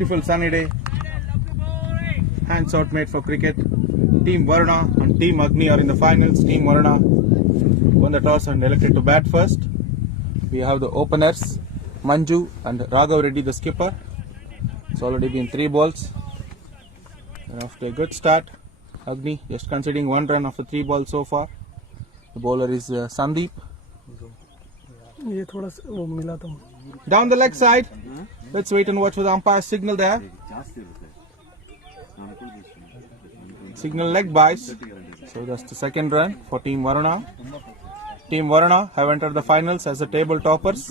Beautiful sunny day. Hands out made for cricket. Team Varuna and Team Agni are in the finals. Team Varuna won the toss and elected to bat first. We have the openers Manju and Raghav Reddy, the skipper. It's already been 3 balls. And after a good start, Agni just conceding 1 run after 3 balls so far. The bowler is Sandeep. Down the leg side. Let's wait and watch for the umpire's signal there. Signal leg byes. So that's the 2nd run for Team Varuna. Team Varuna have entered the finals as the table toppers.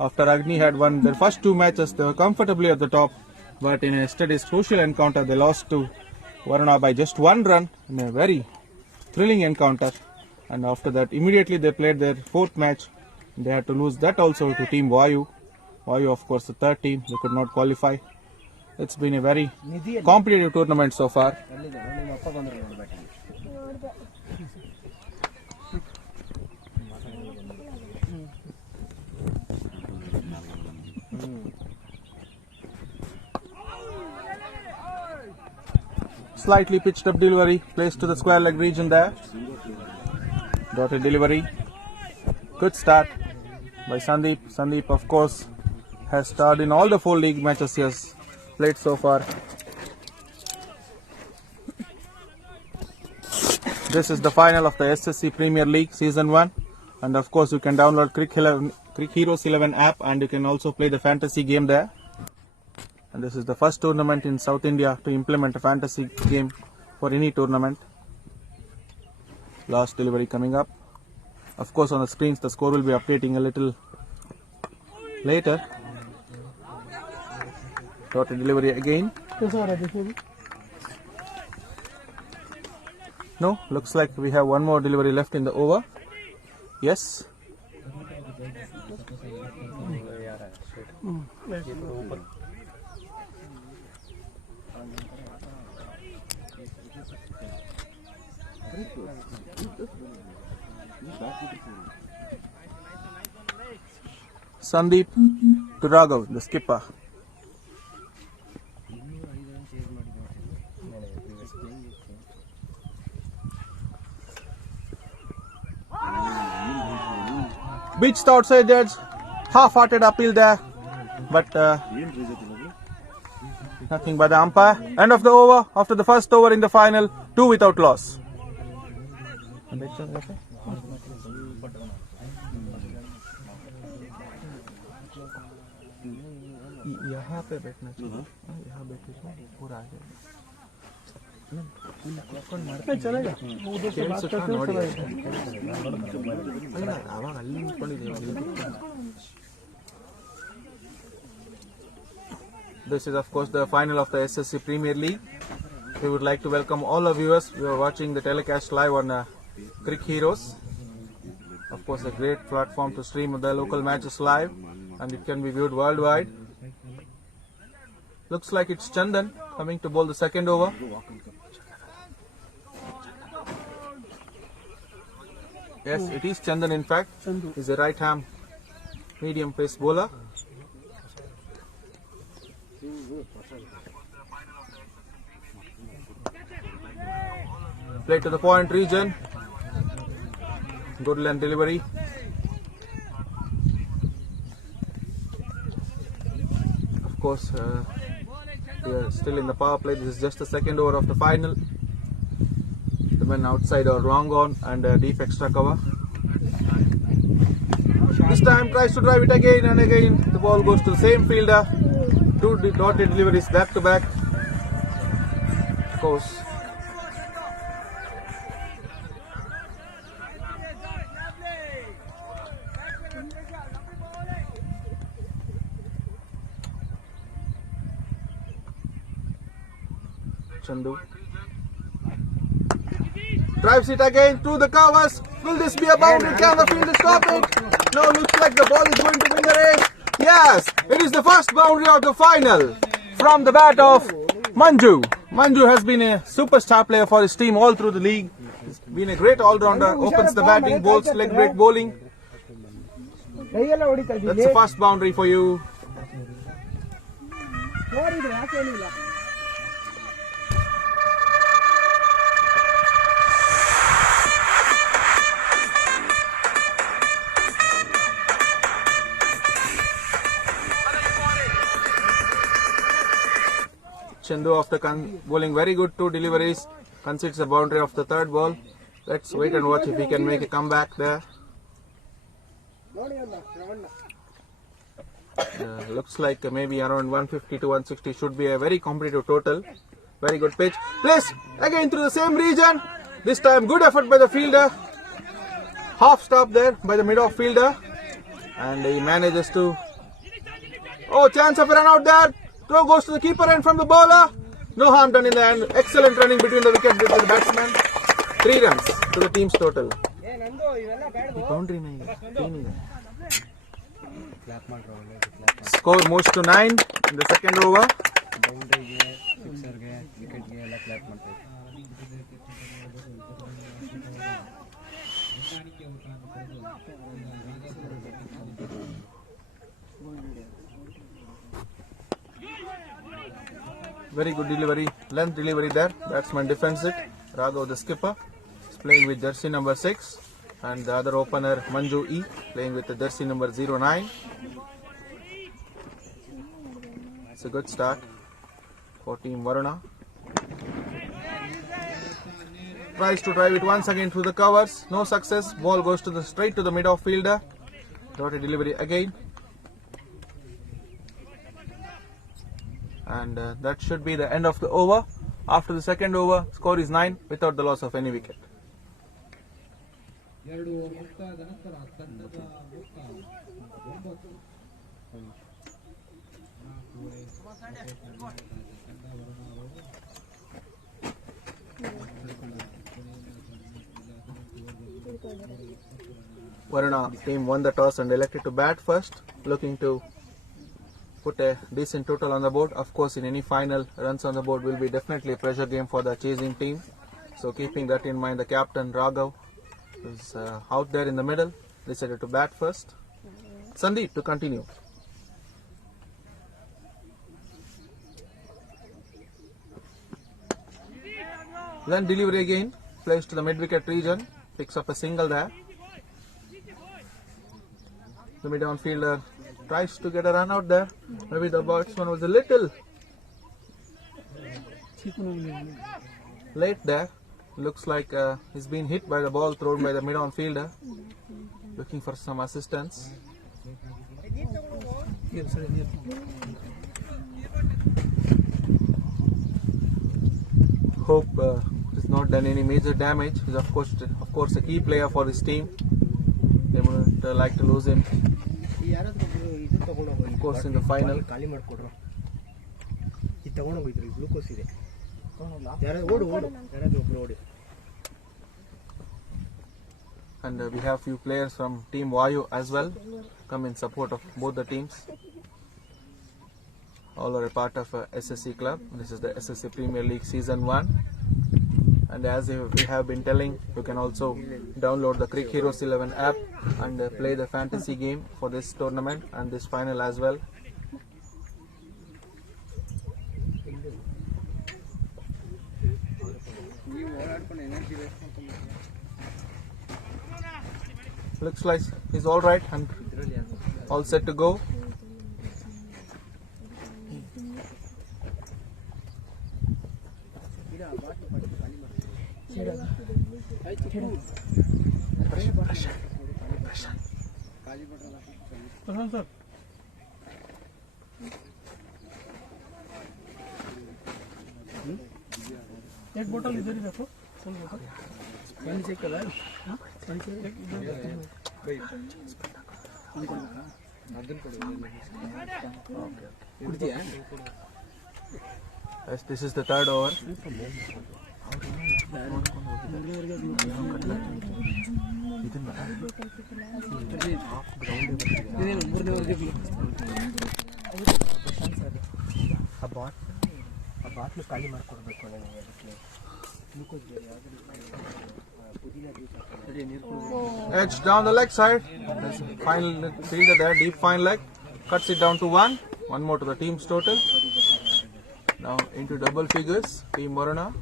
After Agni had won their first 2 matches, they were comfortably at the top. But in yesterday's crucial encounter, they lost to Varuna by just 1 run in a very thrilling encounter. And after that, immediately they played their 4th match. They had to lose that also to Team Vayu. Vayu, of course, the 3rd team. They could not qualify. It's been a very competitive tournament so far. Slightly pitched up delivery, placed to the square leg region there. Dotted delivery. Good start by Sandeep. Sandeep, of course, has starred in all the 4 league matches he has played so far. This is the final of the SSC Premier League Season 1. And of course, you can download CricHeroes 11 app and you can also play the fantasy game there. And this is the first tournament in South India to implement a fantasy game for any tournament. Last delivery coming up. Of course, on the screens, the score will be updating a little later. Dotted delivery again. No, looks like we have 1 more delivery left in the over. Yes. Sandeep to Raghav, the skipper. Beached outside edge, half-hearted appeal there, but nothing by the umpire. End of the over. After the first over in the final, 2 without loss. यहाँ पे बैठना चाहिए, यहाँ बैठे तो पूरा आ जाएगा। चलेगा वो उधर से बात करते हैं This is of course the final of the SSC Premier League. We would like to welcome all our viewers. We are watching the telecast live on CricHeroes. Of course, a great platform to stream the local matches live, and it can be viewed worldwide. Looks like it's Chandan coming to bowl the 2nd over. Yes, it is Chandan in fact. He's a right-hand medium pace bowler. Play to the point region. Good length delivery. Of course, we are still in the power play. This is just the 2nd over of the final. The men outside are long gone and deep extra cover. This time tries to drive it again and again. The ball goes to the same fielder. 2 dotted deliveries back to back. Of course. Chandu drives it again to the covers. Will this be a boundary? Can the fielder stop it? No, looks like the ball is going to win the race. Yes, it is the first boundary of the final from the bat of Manju. Manju has been a superstar player for his team all through the league. He's been a great all-rounder. Opens the batting, bowls leg break bowling. That's the first boundary for you. Chandu, after bowling very good 2 deliveries, concedes the boundary of the third ball. Let's wait and watch if he can make a comeback there. Looks like maybe around 150 to 160 should be a very competitive total. Very good pitch. Placed again through the same region. This time good effort by the fielder. Half stop there by the mid-off fielder. And he manages to... Oh, chance of a run out there. Throw goes to the keeper and from the bowler. No harm done in the end. Excellent running between the wicket between the batsman. 3 runs to the team's total. Boundary Score moves to 9 in the second over. Very good delivery, length delivery there. Batsman defends it. Raghav, the skipper, is playing with jersey number 6, and the other opener Manju E playing with the jersey number 09. It's a good start for team Varuna. Tries to drive it once again through the covers. No success. Ball goes to the straight to the mid-off fielder. Dotted delivery again. And that should be the end of the over. After the second over, score is 9 without the loss of any wicket. Varuna team won the toss and elected to bat first, looking to put a decent total on the board. Of course, in any final, runs on the board will be definitely a pressure game for the chasing team. So keeping that in mind, the captain Raghav is out there in the middle, decided to bat first. Sandeep to continue. Then delivery again, placed to the mid-wicket region, picks up a single there. The mid-on fielder tries to get a run out there. Maybe the batsman was a little late there. Looks like he's been hit by the ball thrown by the mid-on fielder. Looking for some assistance. Hope he's not done any major damage. He's of course a key player for this team. They wouldn't like to lose him. Of course, in the final. And we have few players from Team Vayu as well come in support of both the teams. All are a part of SSC Club. This is the SSC Premier League Season 1. And as we have been telling, you can also download the CricHeroes 11 app and play the fantasy game for this tournament and this final as well. Looks like he's all right and all set to go. एक बोतल इधर ही रखो, full बोतल। पानी check कर रहा है? हाँ? पानी चेक भाई। Yes, this is the third over. Edge down the leg side. Final fielder there, deep fine leg. Cuts it down to 1. One more to the team's total. Now into double figures, Team Varuna.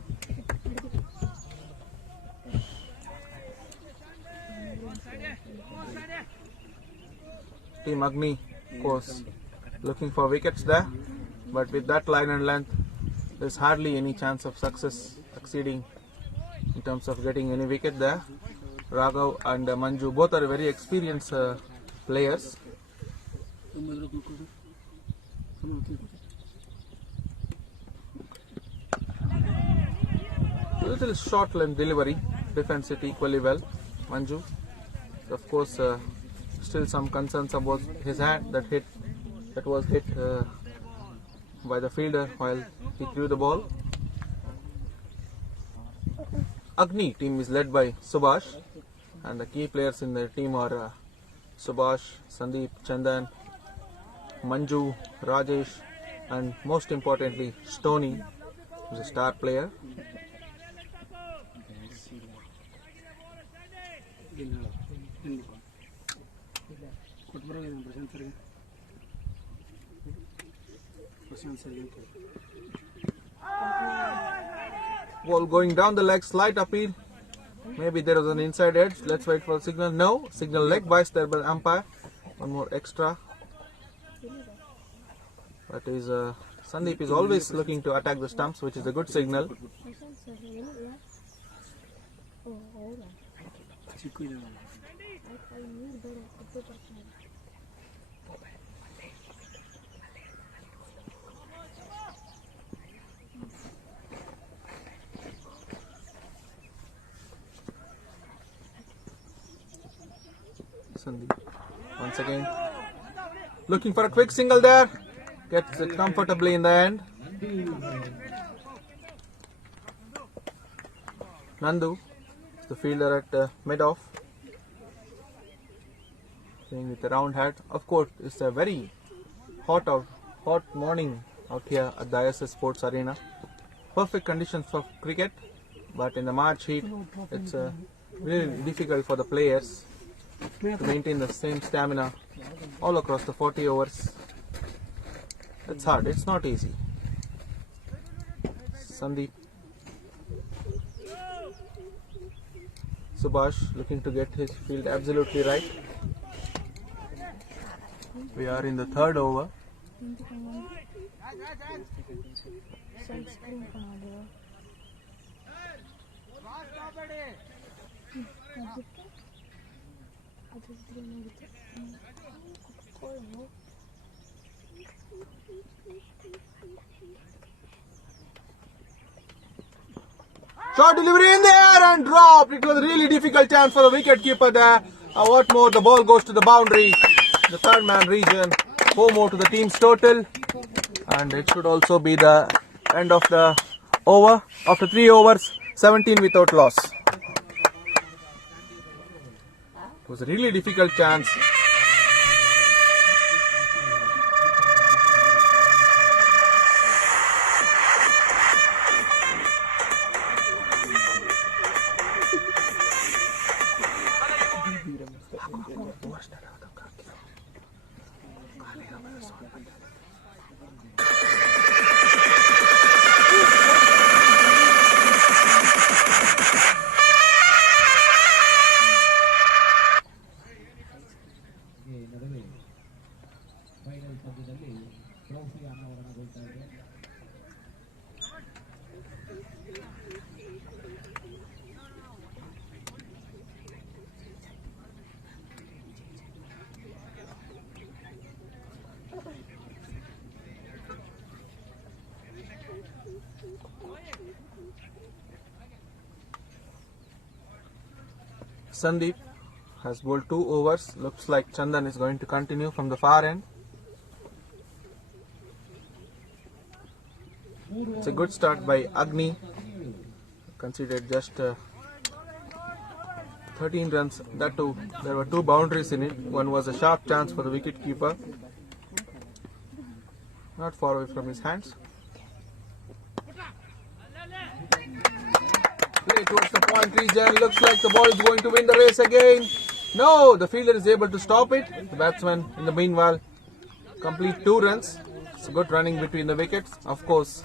Team Agni, of course, looking for wickets there, but with that line and length, there's hardly any chance of succeeding in terms of getting any wicket there. Raghav and Manju both are very experienced players. Little short length delivery, defends it equally well. Manju, of course, still some concerns about his hand that was hit by the fielder while he threw the ball. Agni team is led by Subhash, and the key players in the team are Subhash, Sandeep, Chandan, Manju, Rajesh, and most importantly Stoney, who is a star player. Ball going down the leg, slight appeal. Maybe there was an inside edge. Let's wait for a signal. No, signal leg bias there by the umpire. One more extra. That is Sandeep is always looking to attack the stumps, which is a good signal. Sandeep once again looking for a quick single there, gets it comfortably in the end. Nandu, the fielder at mid-off, playing with a round hat. Of course, it's a very hot morning out here at the ISS Sports Arena. Perfect conditions for cricket, but in the March heat, it's really difficult for the players to maintain the same stamina all across the 40 overs. It's hard, it's not easy. Sandeep, Subhash looking to get his field absolutely right. We are in the third over. Short delivery in the air and dropped. It was a really difficult chance for the wicket keeper there. What more, the ball goes to the boundary. The third man region. 4 more to the team's total. And it should also be the end of the over. After 3 overs, 17 without loss. It was a really difficult chance. Sandeep has bowled 2 overs. Looks like Chandan is going to continue from the far end. It's a good start by Agni. Considered just 13 runs. That too, there were 2 boundaries in it. One was a sharp chance for the wicket keeper. Not far away from his hands. Play towards the point region. Looks like the ball is going to win the race again. No, the fielder is able to stop it. The batsman, in the meanwhile, complete 2 runs. It's good running between the wickets. Of course,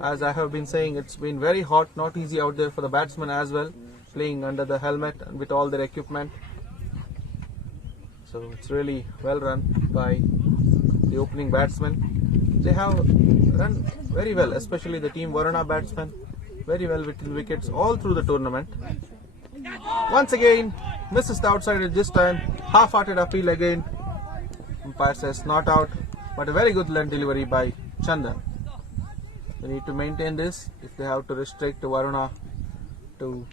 As I have been saying, it's been very hot, not easy out there for the batsmen as well, playing under the helmet and with all their equipment. So it's really well run by the opening batsmen. They have run very well, especially the team Varuna batsmen, very well with wickets all through the tournament. Once again, misses the outside edge this time. Half-hearted appeal again. Umpire says not out, but a very good length delivery by Chandan. They need to maintain this if they have to restrict Varuna to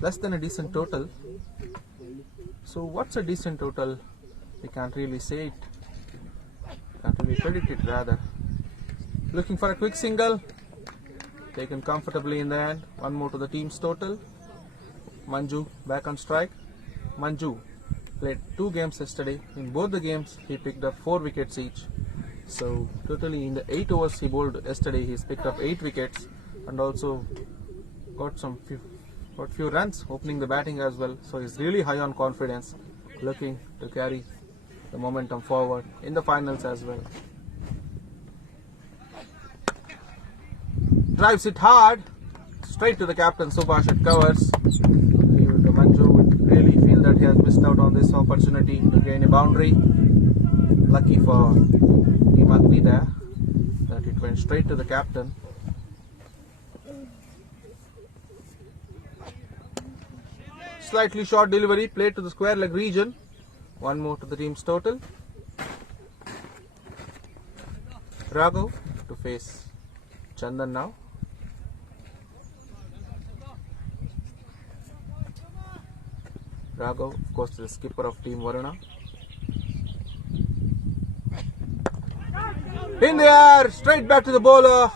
less than a decent total. So what's a decent total? We can't really say it. Can't really predict it rather. Looking for a quick single. Taken comfortably in the end. One more to the team's total. Manju back on strike. Manju played 2 games yesterday. In both the games he picked up 4 wickets each. So totally in the 8 overs he bowled yesterday, he's picked up 8 wickets and also got few runs opening the batting as well. So he's really high on confidence, looking to carry the momentum forward in the finals as well. Drives it hard, straight to the captain Subhash. It covers. Manju would really feel that he has missed out on this opportunity to gain a boundary. Lucky for Team AGNI there that it went straight to the captain. Slightly short delivery, played to the square leg region. One more to the team's total. Raghav to face Chandan now. Raghav, of course, the skipper of Team Varuna. In the air, straight back to the bowler,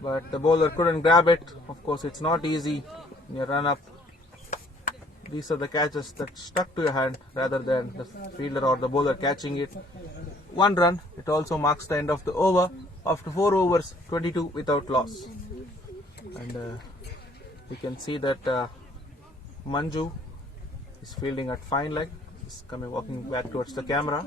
but the bowler couldn't grab it. Of course, it's not easy in your run up. These are the catches that stuck to your hand rather than the fielder or the bowler catching it. 1 run. It also marks the end of the over. After 4 overs, 22 without loss. And we can see that Manju is fielding at fine leg. He's walking back towards the camera.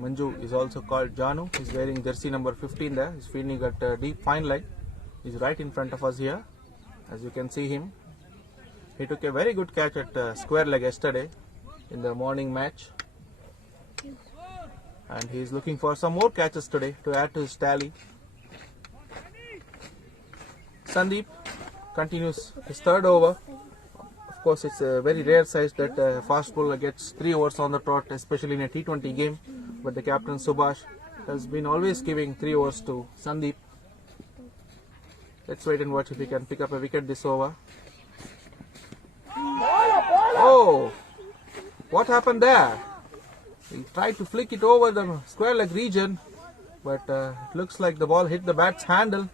Manju is also called Janu. He's wearing jersey number 15 there. He's fielding at deep fine leg. He's right in front of us here. As you can see him. He took a very good catch at square leg yesterday in the morning match. And he's looking for some more catches today to add to his tally. Sandeep continues his 3rd over. Of course, it's a very rare size that a fast bowler gets 3 overs on the trot, especially in a T20 game. But the captain Subhash has been always giving 3 overs to Sandeep. Let's wait and watch if he can pick up a wicket this over. Oh, what happened there? He tried to flick it over the square leg region, but it looks like the ball hit the bat's handle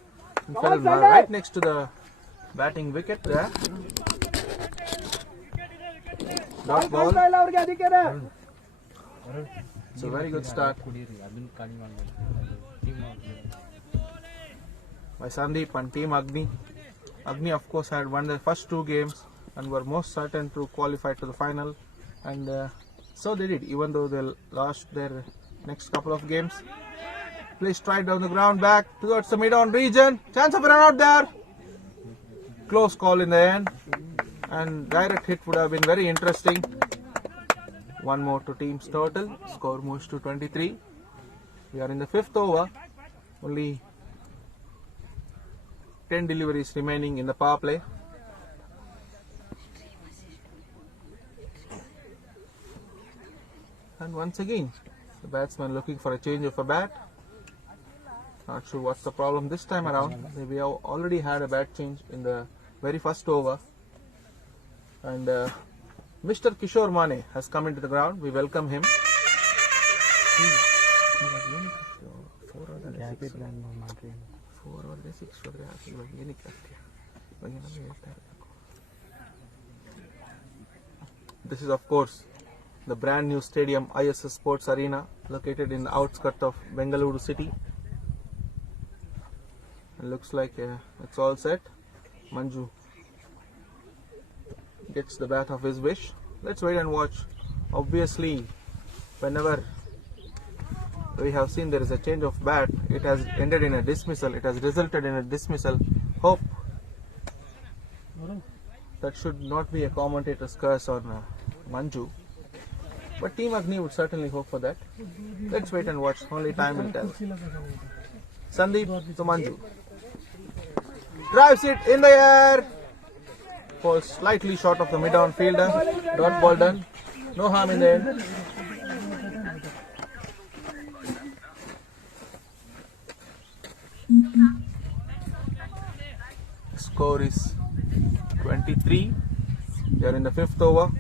and fell right next to the batting wicket there. Dot ball. It's a very good start by Sandeep and Team AGNI. AGNI, of course, had won their first 2 games and were most certain to qualify to the final, and so they did, even though they lost their next couple of games. Play straight down the ground, back towards the mid-on region. Chance of a run out there. Close call in the end, and direct hit would have been very interesting. 1 more to team's total. Score moves to 23. We are in the 5th over. Only 10 deliveries remaining in the power play. And once again, the batsman looking for a change of a bat. Not sure what's the problem this time around. We have already had a bat change in the very first over. And Mr. Kishore Mane has come into the ground. We welcome him. This is, of course, the brand new stadium ISS Sports Arena, located in the outskirts of Bengaluru city. It looks like it's all set. Manju gets the bat of his wish. Let's wait and watch Obviously, whenever we have seen there is a change of bat, it has ended in a dismissal. It has resulted in a dismissal. Hope that should not be a commentator's curse on Manju. But Team Agni would certainly hope for that. Let's wait and watch. Only time will tell. Sandeep to Manju. Drives it in the air. Falls slightly short of the mid-on fielder. Dot ball done. No harm in the end. Score is 23. They are in the 5th over.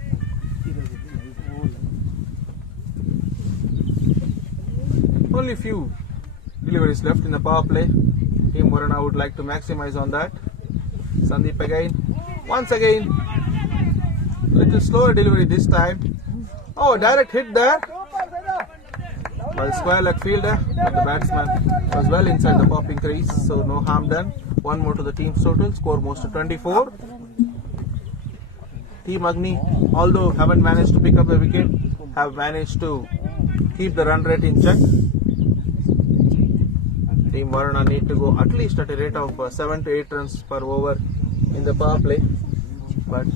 Only few deliveries left in the power play. Team Varuna would like to maximize on that. Sandeep again. Once again. Little slower delivery this time. Oh, direct hit there. By the square leg fielder. But the batsman was well inside the popping crease. So no harm done. One more to the team's total. Score moves to 24. Team Agni, although haven't managed to pick up the wicket, have managed to keep the run rate in check. Team Varuna need to go at least at a rate of 7 to 8 runs per over in the power play, but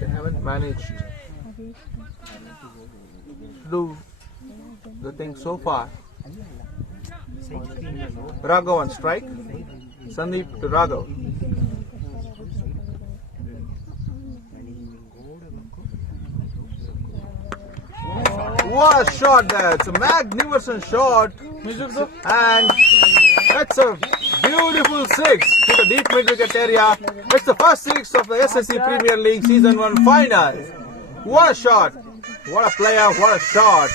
they haven't managed to do the thing so far. Raghav on strike. Sandeep to Raghav. What a shot there! It's a magnificent shot, and that's a beautiful six to the deep mid-wicket area. It's the first six of the SSC Premier League Season 1 final. What a shot! What a player! What a shot!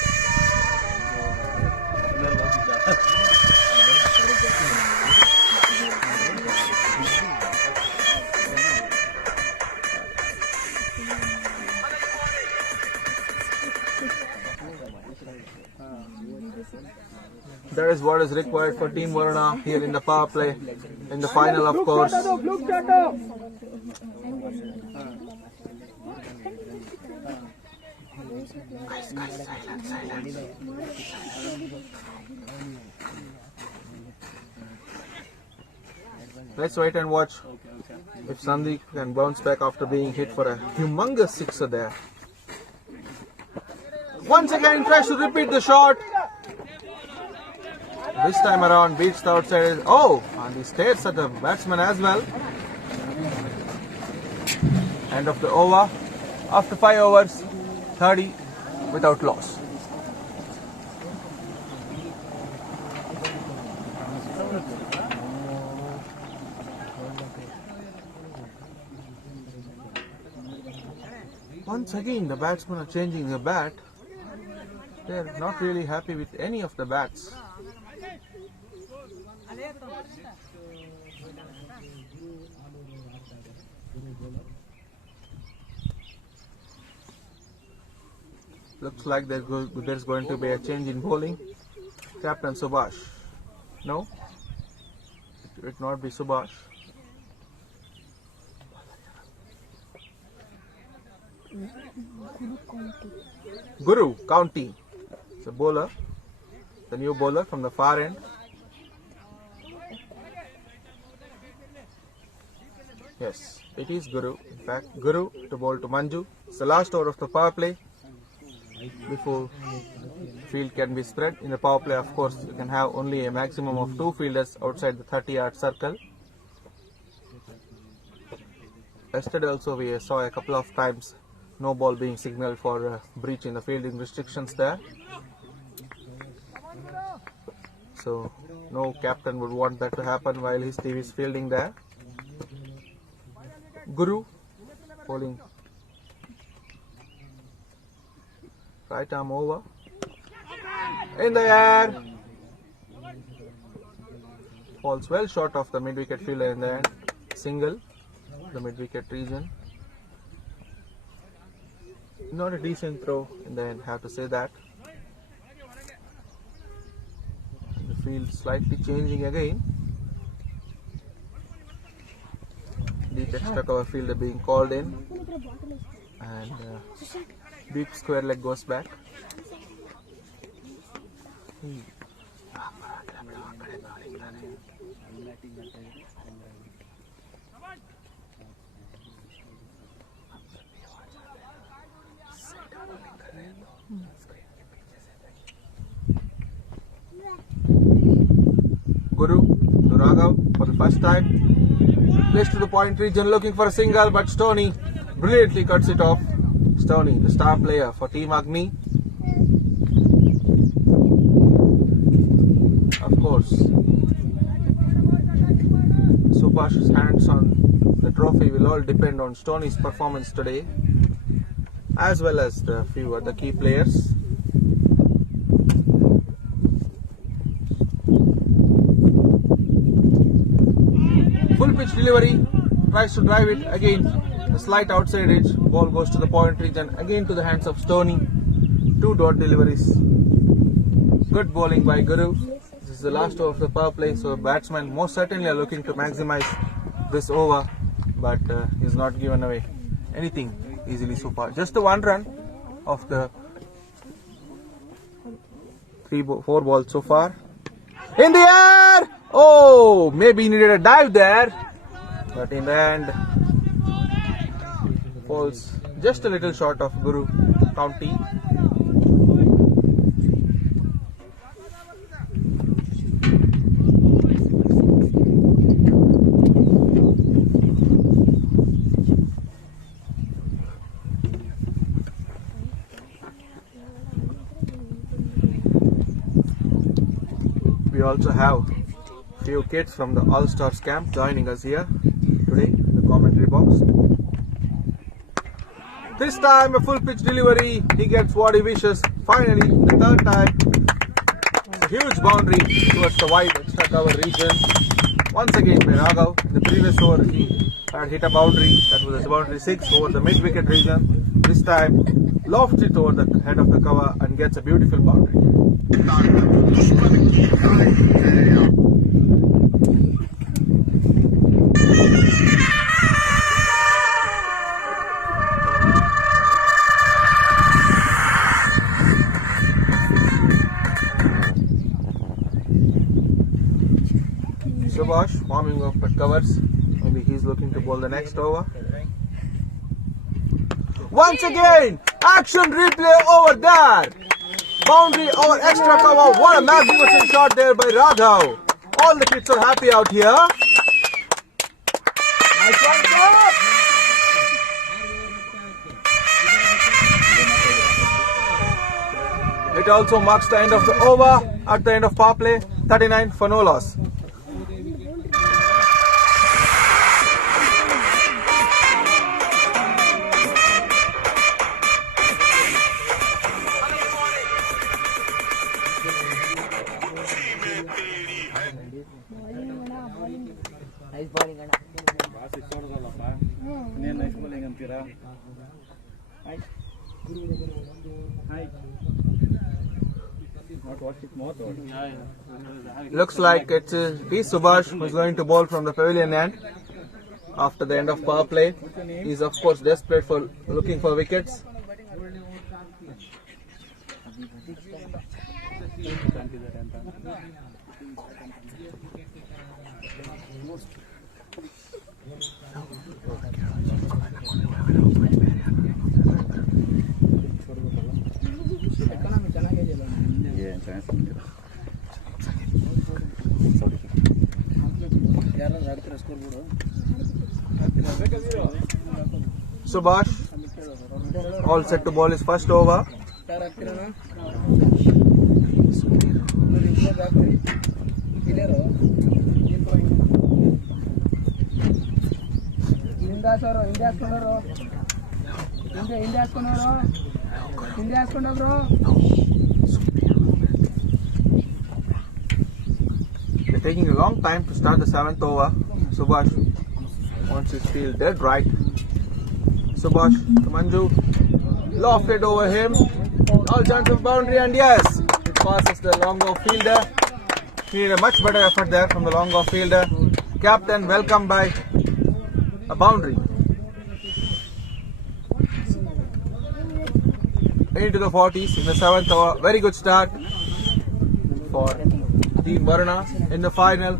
That is what is required for Team Varuna here in the power play, in the final of course. Let's wait and watch if Sandeep can bounce back after being hit for a humongous sixer there. Once again tries to repeat the shot. This time around beats the outside. Oh, and he stares at the batsman as well. End of the over. After 5 overs, 30 without loss. Once again, the batsmen are changing the bat. They are not really happy with any of the bats. Looks like there's going to be a change in bowling. Captain Subhash. No? It would not be Subhash. Guru County. It's a bowler. The new bowler from the far end. Yes, it is Guru. In fact, Guru to bowl to Manju. It's the last over of the power play before field can be spread. In the power play, of course, you can have only a maximum of 2 fielders outside the 30-yard circle. Yesterday also we saw a couple of times no ball being signaled for breach in the fielding restrictions there. So no captain would want that to happen while his team is fielding there. Guru bowling right arm over in the air, falls well short of the mid-wicket fielder in the end. Single, the mid-wicket region. Not a decent throw in the end, have to say that. And the field slightly changing again. Deep extra cover fielder being called in. and deep square leg goes back. Guru to Raghav for the first time. Placed to the point region, looking for a single, but Stoney brilliantly cuts it off. Stoney, the star player for Team Agni. Of course, Subhash's hands on the trophy will all depend on Stoney's performance today, as well as the few other key players. Full pitch delivery, tries to drive it again. A slight outside edge, ball goes to the point region, again to the hands of Stoney. 2 dot deliveries. Good bowling by Guru. This is the last over of the power play, so batsmen most certainly are looking to maximize this over, but he's not given away anything easily so far. Just the 1 run of the 4 balls so far. In the air! Oh, maybe he needed a dive there, but in the end, falls just a little short of Guru County. We also have few kids from the All-Stars camp joining us here today in the commentary box. This time a full pitch delivery, he gets what he wishes. Finally, the 3rd time, a huge boundary towards the wide extra cover region. Once again by Raghav. In the previous over he had hit a boundary, that was a boundary 6 over the mid wicket region. This time lofts it over the head of the cover and gets a beautiful boundary. Subhash warming up at covers. Maybe he's looking to bowl the next over. Once again, action replay over there. Boundary over extra cover. What a magnificent shot there by Raghav. All the kids are happy out here. Nice one, sir. It also marks the end of the over at the end of power play. 39 for no loss. Nice bowling, Anna. Nice bowling, Antira. Looks like it's Subhash who is going to bowl from the pavilion end after the end of power play. He's of course desperate for looking for wickets. Subhash all set to bowl his first over. They're taking a long time to start the 7th over. Subhash wants his field dead right. Subhash to Manju, lofted over him. All chance of boundary, and yes, it passes the long off fielder. He needed a much better effort there from the long off fielder. Captain welcomed by a boundary. into the 40s in the 7th over. Very good start for Team Varuna in the final.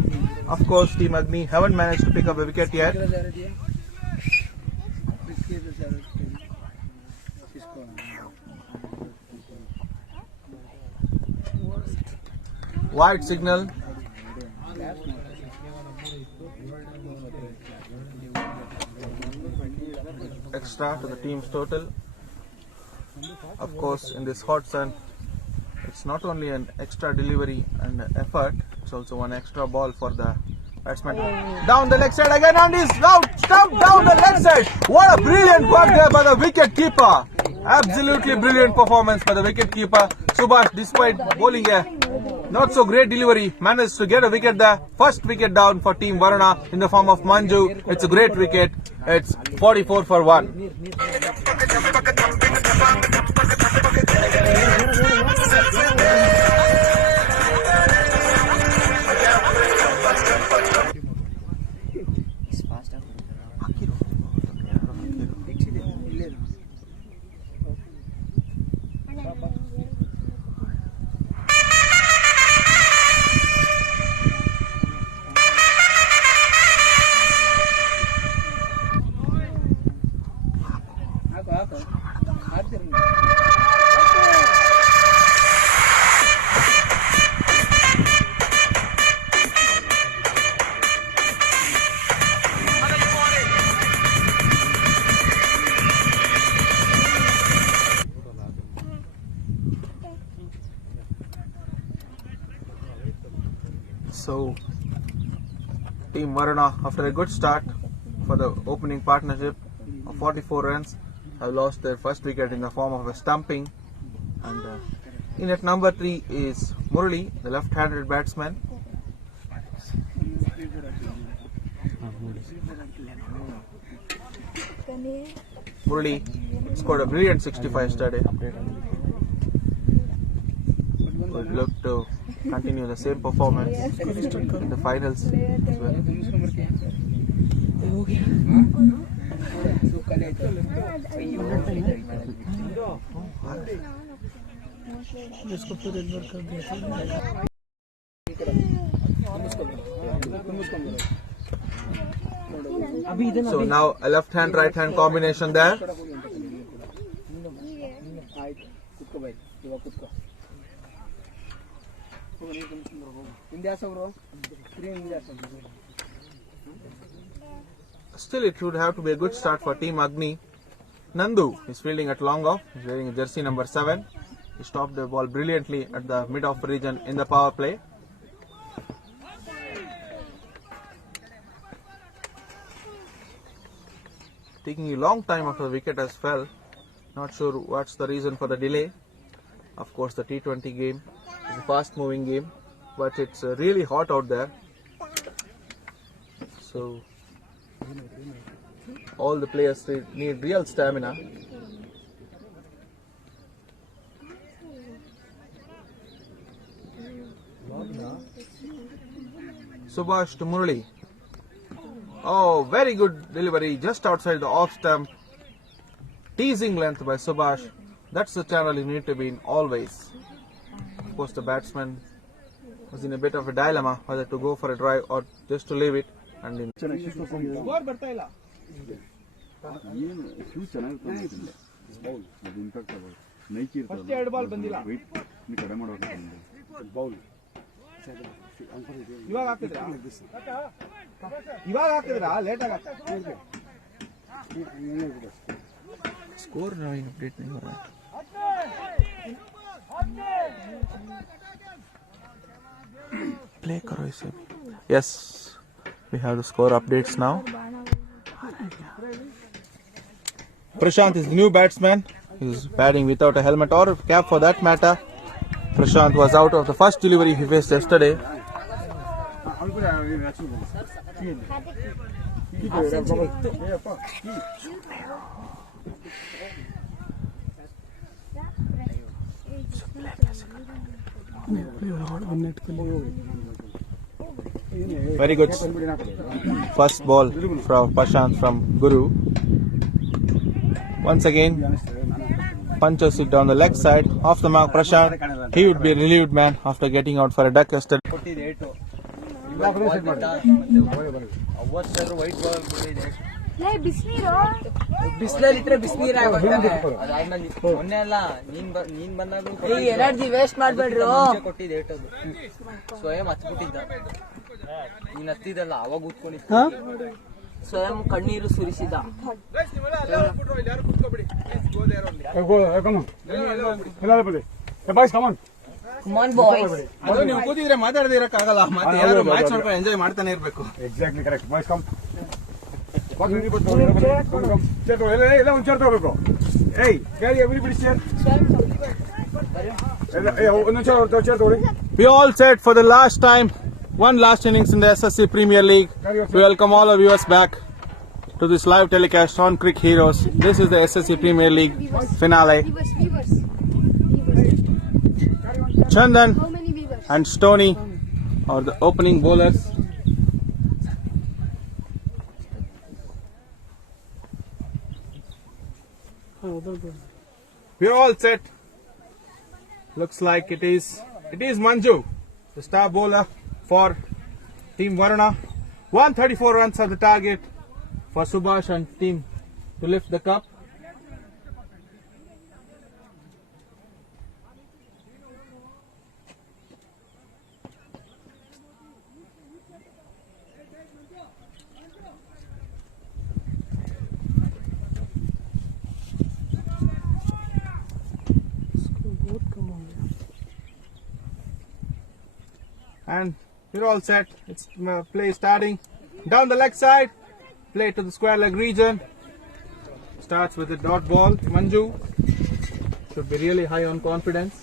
Of course, Team Agni haven't managed to pick up a wicket yet. Wide signal. Extra to the team's total. Of course, in this hot sun, it's not only an extra delivery and effort, it's also one extra ball for the batsman. Down the leg side again, and he's out, stumped down the leg side. What a brilliant work there by the wicket keeper. Absolutely brilliant performance by the wicket keeper. Subhash, despite bowling a not so great delivery, managed to get a wicket there. First wicket down for Team Varuna in the form of Manju. It's a great wicket. It's 44 for 1. So, Team Varuna, after a good start for the opening partnership of 44 runs, have lost their first wicket in the form of a stumping. And in at number 3 is Murali, the left-handed batsman. Murali scored a brilliant 65 yesterday. Would look to continue the same performance in the finals as well. So now a left hand right hand combination there. Still, it would have to be a good start for Team Agni. Nandu is fielding at long off. He's wearing jersey number 7. He stopped the ball brilliantly at the mid-off region in the power play. Taking a long time after the wicket has fell. Not sure what's the reason for the delay. Of course, the T20 game is a fast-moving game, but it's really hot out there. So all the players need real stamina. Subhash to Murali. Oh, very good delivery just outside the off stump. Teasing length by Subhash. That's the channel you need to be in always. Of course, the batsman was in a bit of a dilemma whether to go for a drive or just to leave it. And in score update नहीं हो रहा है. Play करो इसे. Yes, we have the score updates now. Prashant is the new batsman. He's batting without a helmet or a cap for that matter. Prashant was out of the first delivery he faced yesterday. Very good first ball from Prashant from Guru. Once again, punches it down the leg side. Off the mark, Prashant. He would be a relieved man after getting out for a duck yesterday. ಬಿಸಿಲಲ್ಲಿದ್ರೆ ಬಿಸಿನೀರು ಮೊನ್ನೆ ಅಲ್ಲ ನೀನ್ ಬಂದಾಗ energy waste ಮಾಡ್ಬೇಡ್ರಿ ಕೊಟ್ಟಿದ್ದೆ ಏಟದು ಸ್ವಯಂ ಹತ್ಬಿಟ್ಟಿದ್ದ ನೀನ್ ಹತ್ತಿದಲ್ಲ ಅವಾಗ ಉತ್ಕೊಂಡಿದ್ದ ಸ್ವಯಂ ಕಣ್ಣೀರು ಸುರಿಸಿದ ನೀವು ಕೂತಿದ್ರೆ ಮಾತಾಡದೇ ಇರಕ್ಕಾಗಲ್ಲ ಮತ್ತೆ ಯಾರು ಮ್ಯಾಚ್ ನೋಡ್ಕೊಂಡು ಎಂಜಾಯ್ ಮಾಡ್ತಾನೆ ಇರ್ಬೇಕು. Exactly correct. ಬಾಯ್ಸ್ ಕಮ್ ಎಲ್ಲ ಒಂದು ಚೇರ್ ತಗೋಬೇಕು. ಏಯ್ ಕ್ಯಾರಿ ಎವ್ರಿಬಡಿ ಚೇರ್. ಒಂದೊಂದು ಚೇರ್ ತಗೊಳ್ಳಿ. We all set for the last time. One last innings in the SSC Premier League. We welcome all our viewers back to this live telecast on CricHeroes. This is the SSC Premier League finale. Chandan and Stoney are the opening bowlers. We're all set. Looks like it is Manju, the star bowler for Team Varuna. 134 runs are the target for Subhash and team to lift the cup. And we're all set. It's play starting. Down the leg side. Play to the square leg region. Starts with a dot ball. Manju should be really high on confidence.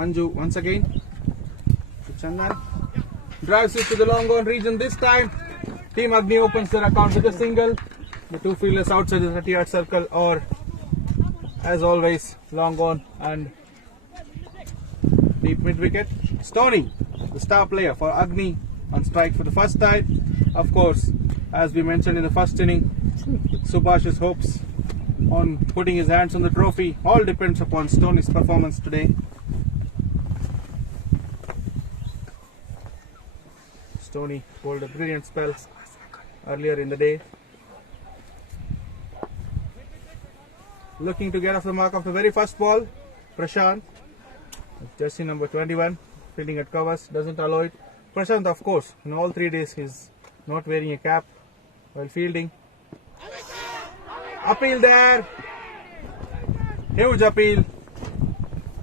Manju once again. Chandan drives it to the long on region this time. Team Agni opens their account with a single. The two fielders outside the 30-yard circle, or as always, long on and deep mid wicket. Stoney, the star player for Agni, on strike for the first time. Of course, as we mentioned in the first inning, Subhash's hopes on putting his hands on the trophy all depends upon Stoney's performance today. Stoney bowled a brilliant spell earlier in the day. Looking to get off the mark of the very first ball. Prashant, jersey number 21, fielding at covers, doesn't allow it. Prashant, of course, in all 3 days he's not wearing a cap while fielding. Appeal there. Huge appeal.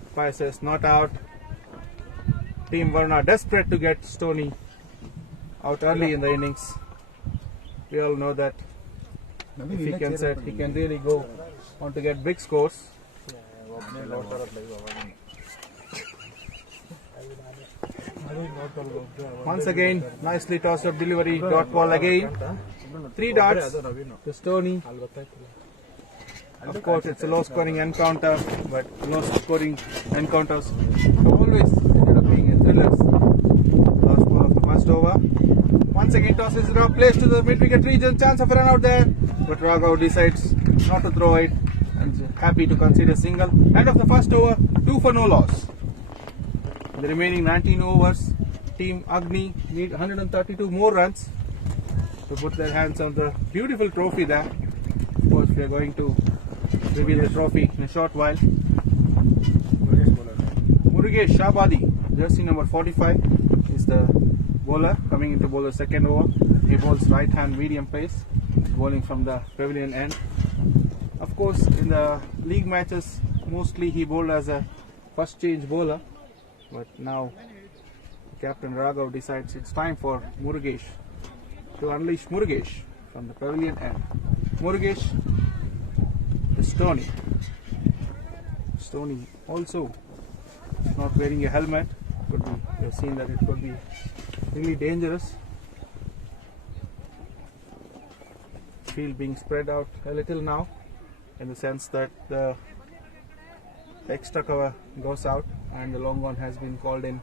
Umpire says not out. Team Varuna desperate to get Stoney out early in the innings. We all know that if he can set, he can really go on to get big scores. Once again, nicely tossed up delivery, dot ball again. 3 dots to Stoney. Of course, it's a low scoring encounter, but low scoring encounters always ended up being a thrillers. Last ball of the first over. Once again tosses it up, plays to the mid-wicket region, chance of a run out there, but Raghav decides not to throw it and is happy to concede a single. End of the first over, 2 for no loss. The remaining 19 overs, Team Agni need 132 more runs to put their hands on the beautiful trophy there. Of course, we are going to reveal the trophy in a short while. Murugesh Shabadi, jersey number 45, is the bowler coming into bowler second over. He bowls right hand medium pace, bowling from the pavilion end. Of course, in the league matches, mostly he bowled as a first change bowler, but now Captain Raghav decides it's time for Murugesh to unleash Murugesh from the pavilion end. Murugesh, the Stoney. Stoney also not wearing a helmet. We have seen that it could be really dangerous. Field being spread out a little now, in the sense that the extra cover goes out and the long one has been called in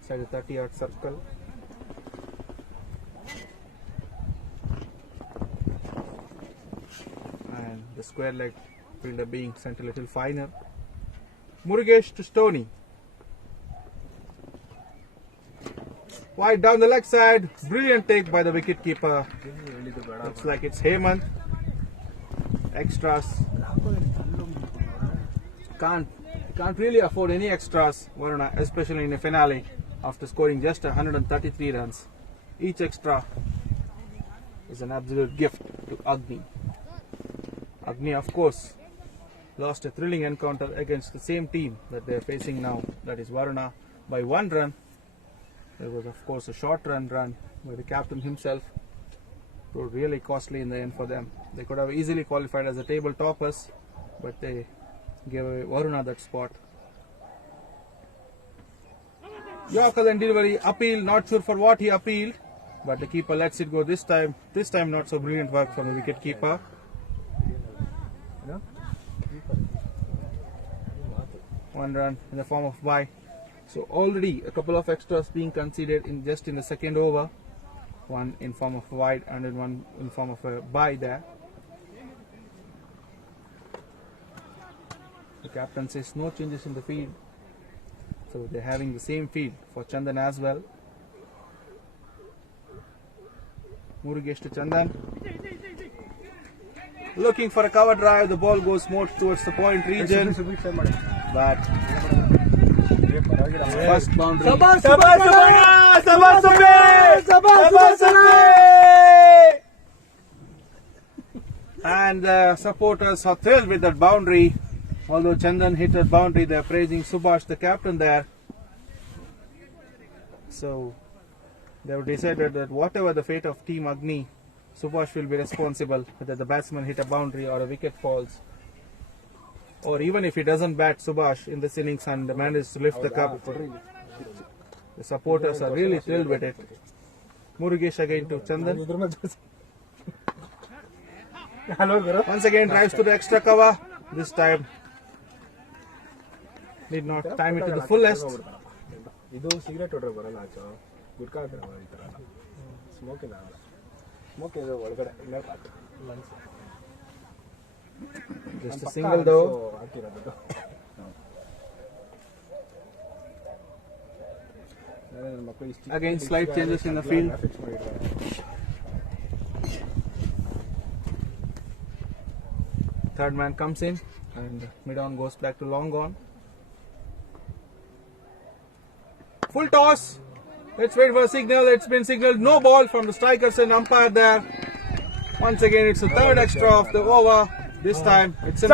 inside the 30-yard circle. And the square leg fielder being sent a little finer. Murugesh to Stoney. Wide down the leg side. Brilliant take by the wicket keeper. Looks like it's Hemant. Extras. Can't really afford any extras, Varuna, especially in a finale after scoring just 133 runs. Each extra is an absolute gift to Agni. Agni, of course, lost a thrilling encounter against the same team that they are facing now, that is Varuna, by 1 run. There was, of course, a short run by the captain himself. Proved really costly in the end for them. They could have easily qualified as the table toppers, but they gave away Varuna that spot. Yorker and delivery, appeal, not sure for what he appealed, but the keeper lets it go this time. This time not so brilliant work from the wicket keeper. One run in the form of bye. So already a couple of extras being conceded in just in the second over. One in form of wide and one in form of a bye there. The captain says no changes in the field. So they're having the same field for Chandan as well. Murugesh to Chandan. Looking for a cover drive. The ball goes more towards the point region. But first boundary. And the supporters are thrilled with that boundary. Although Chandan hit that boundary, they are praising Subhash, the captain there. So they have decided that whatever the fate of Team Agni, Subhash will be responsible whether the batsman hit a boundary or a wicket falls. Or even if he doesn't bat Subhash in this innings and manages to lift the cup. The supporters are really thrilled with it. Murugesh again to Chandan. Once again drives to the extra cover. This time did not time it to the fullest. Just a single though. Again slight changes in the field. Third man comes in and mid-on goes back to long on. Full toss. Let's wait for a signal. It's been signaled no ball from the strikers and umpire there. Once again it's the third extra of the over. This time it's a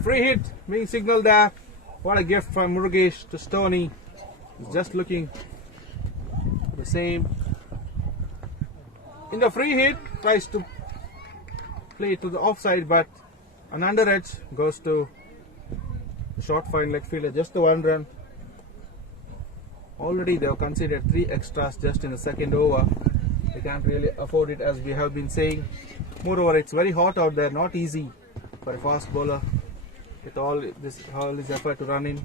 free hit being signaled there. What a gift from Murugesh to Stoney. He's just looking the same. In the free hit, tries to play to the offside, but an under edge goes to the short fine leg fielder, just the 1 run. Already they have considered 3 extras just in the second over. They can't really afford it, as we have been saying. Moreover, it's very hot out there, not easy for a fast bowler with all his effort to run in.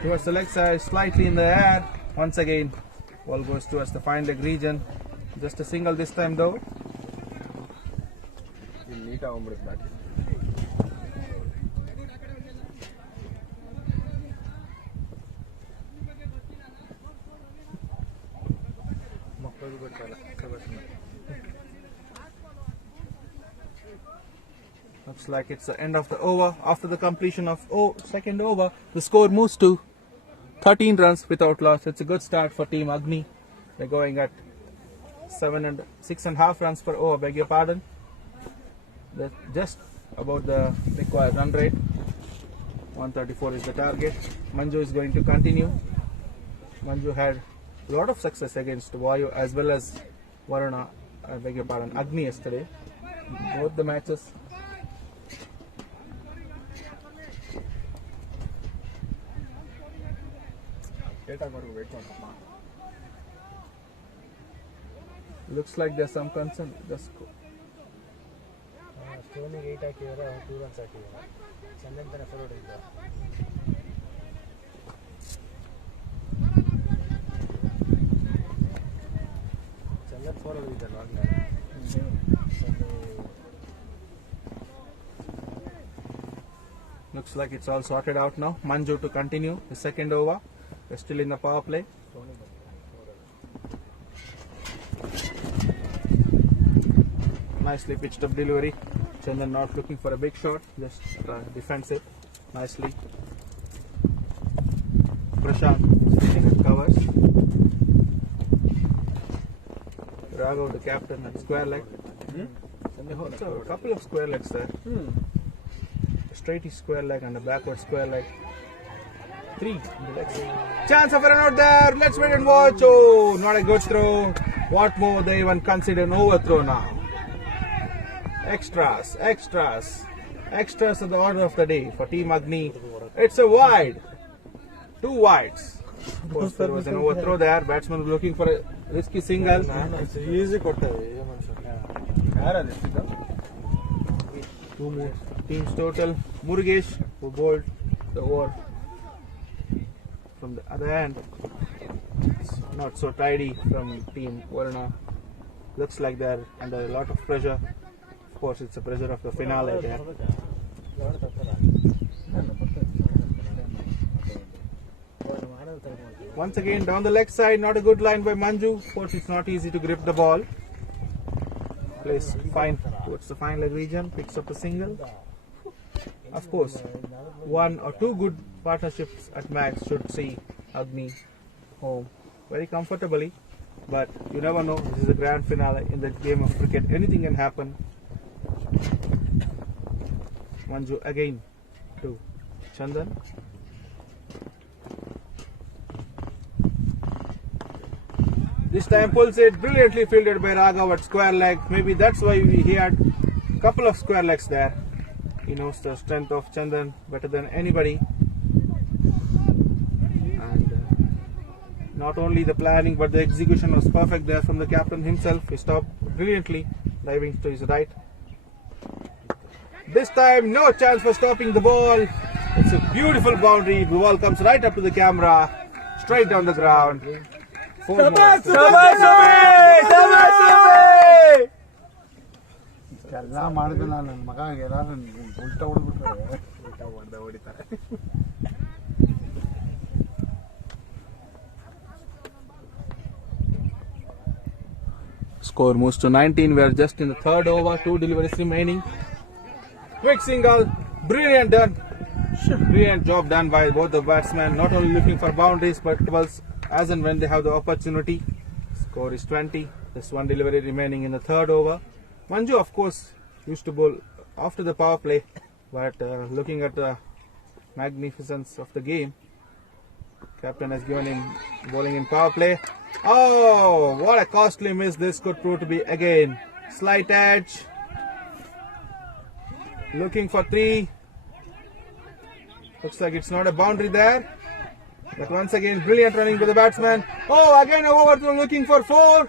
Towards the leg side, slightly in the air. Once again, ball goes towards the fine leg region. Just a single this time though. Looks like it's the end of the over. After the completion of second over, the score moves to 13 runs without loss. It's a good start for Team Agni. They're going at 6.5 runs per over, beg your pardon. They're just about the required run rate. 134 is the target. Manju is going to continue. Manju had a lot of success against Vayu as well as Varuna, beg your pardon, Agni yesterday. Both the matches. Looks like there's some concern. Just go. ಸ್ಟೋನಿಗೆ 8 ಹಾಕಿದ್ದಾರೆ, 2 runs ಹಾಕಿದ್ದಾರೆ. ಚಂದನ್ ತರ forward ಇದ್ದ. Chandan forward ಇದ್ದ ಆಗಲೇ. Looks like it's all sorted out now. Manju to continue the second over. We're still in the power play. Nicely pitched up delivery. Chandan not looking for a big shot, just defensive. Nicely. Prashant sitting at covers. Raghav, the captain, at square leg. So a couple of square legs there. Straighty square leg and a backward square leg. 3 in the legs. Chance of a run out there. Let's wait and watch. Oh, not a good throw. What more? They even consider an overthrow now. Extras are the order of the day for Team Agni. It's a wide. 2 wides. Of course, there was an overthrow there. Batsman was looking for a risky single. Easy ಕೊಟ್ಟದೆ ಈ ಮನುಷ್ಯ. ಯಾರದು ಎಷ್ಟಿದೆ? 2 more. Teams total. Murugesh who bowled the over from the other end. It's not so tidy from Team VARUNA. Looks like they're under a lot of pressure. Of course, it's the pressure of the finale there. Once again down the leg side, not a good line by Manju. Of course, it's not easy to grip the ball. Plays fine towards the fine leg region, picks up a single. Of course, 1 or 2 good partnerships at max should see Agni home very comfortably. But you never know. This is a grand finale in the game of cricket. Anything can happen. Manju again to Chandan. This time pulls it, brilliantly fielded by Raghav at square leg. Maybe that's why he had a couple of square legs there. He knows the strength of Chandan better than anybody. And not only the planning but the execution was perfect there from the captain himself. He stopped brilliantly, diving to his right. This time no chance for stopping the ball. It's a beautiful boundary. The ball comes right up to the camera, straight down the ground. 4 more. ಎಲ್ಲ ಮಾಡಿದೆ ನಾನು ನನ್ನ ಮಗ ಏನಾದ್ರು ಉಲ್ಟಾ ಹೊಡೆದ್ಬಿಟ್ರೆ ಹೊಡಿತಾರೆ. Score moves to 19. We are just in the 3rd over. 2 deliveries remaining. Quick single. Brilliant done. Brilliant job done by both the batsmen. Not only looking for boundaries but balls as and when they have the opportunity. Score is 20. Just 1 delivery remaining in the 3rd over. Manju, of course, used to bowl after the power play, but looking at the magnificence of the game, captain has given him bowling in power play. Oh, what a costly miss this could prove to be again. Slight edge. Looking for 3. Looks like it's not a boundary there. But once again, brilliant running by the batsman. Oh, again a overthrow looking for 4.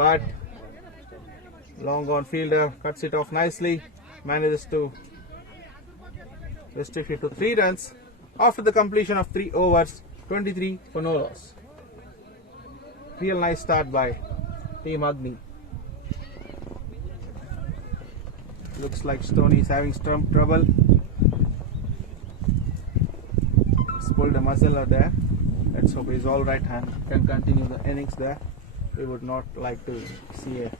But long on fielder cuts it off nicely. Manages to restrict it to 3 runs after the completion of 3 overs. 23 for no loss. Real nice start by Team Agni. Looks like Stoney is having stump trouble. He's pulled a muscle out there. Let's hope he's all right and can continue the innings there. We would not like to see a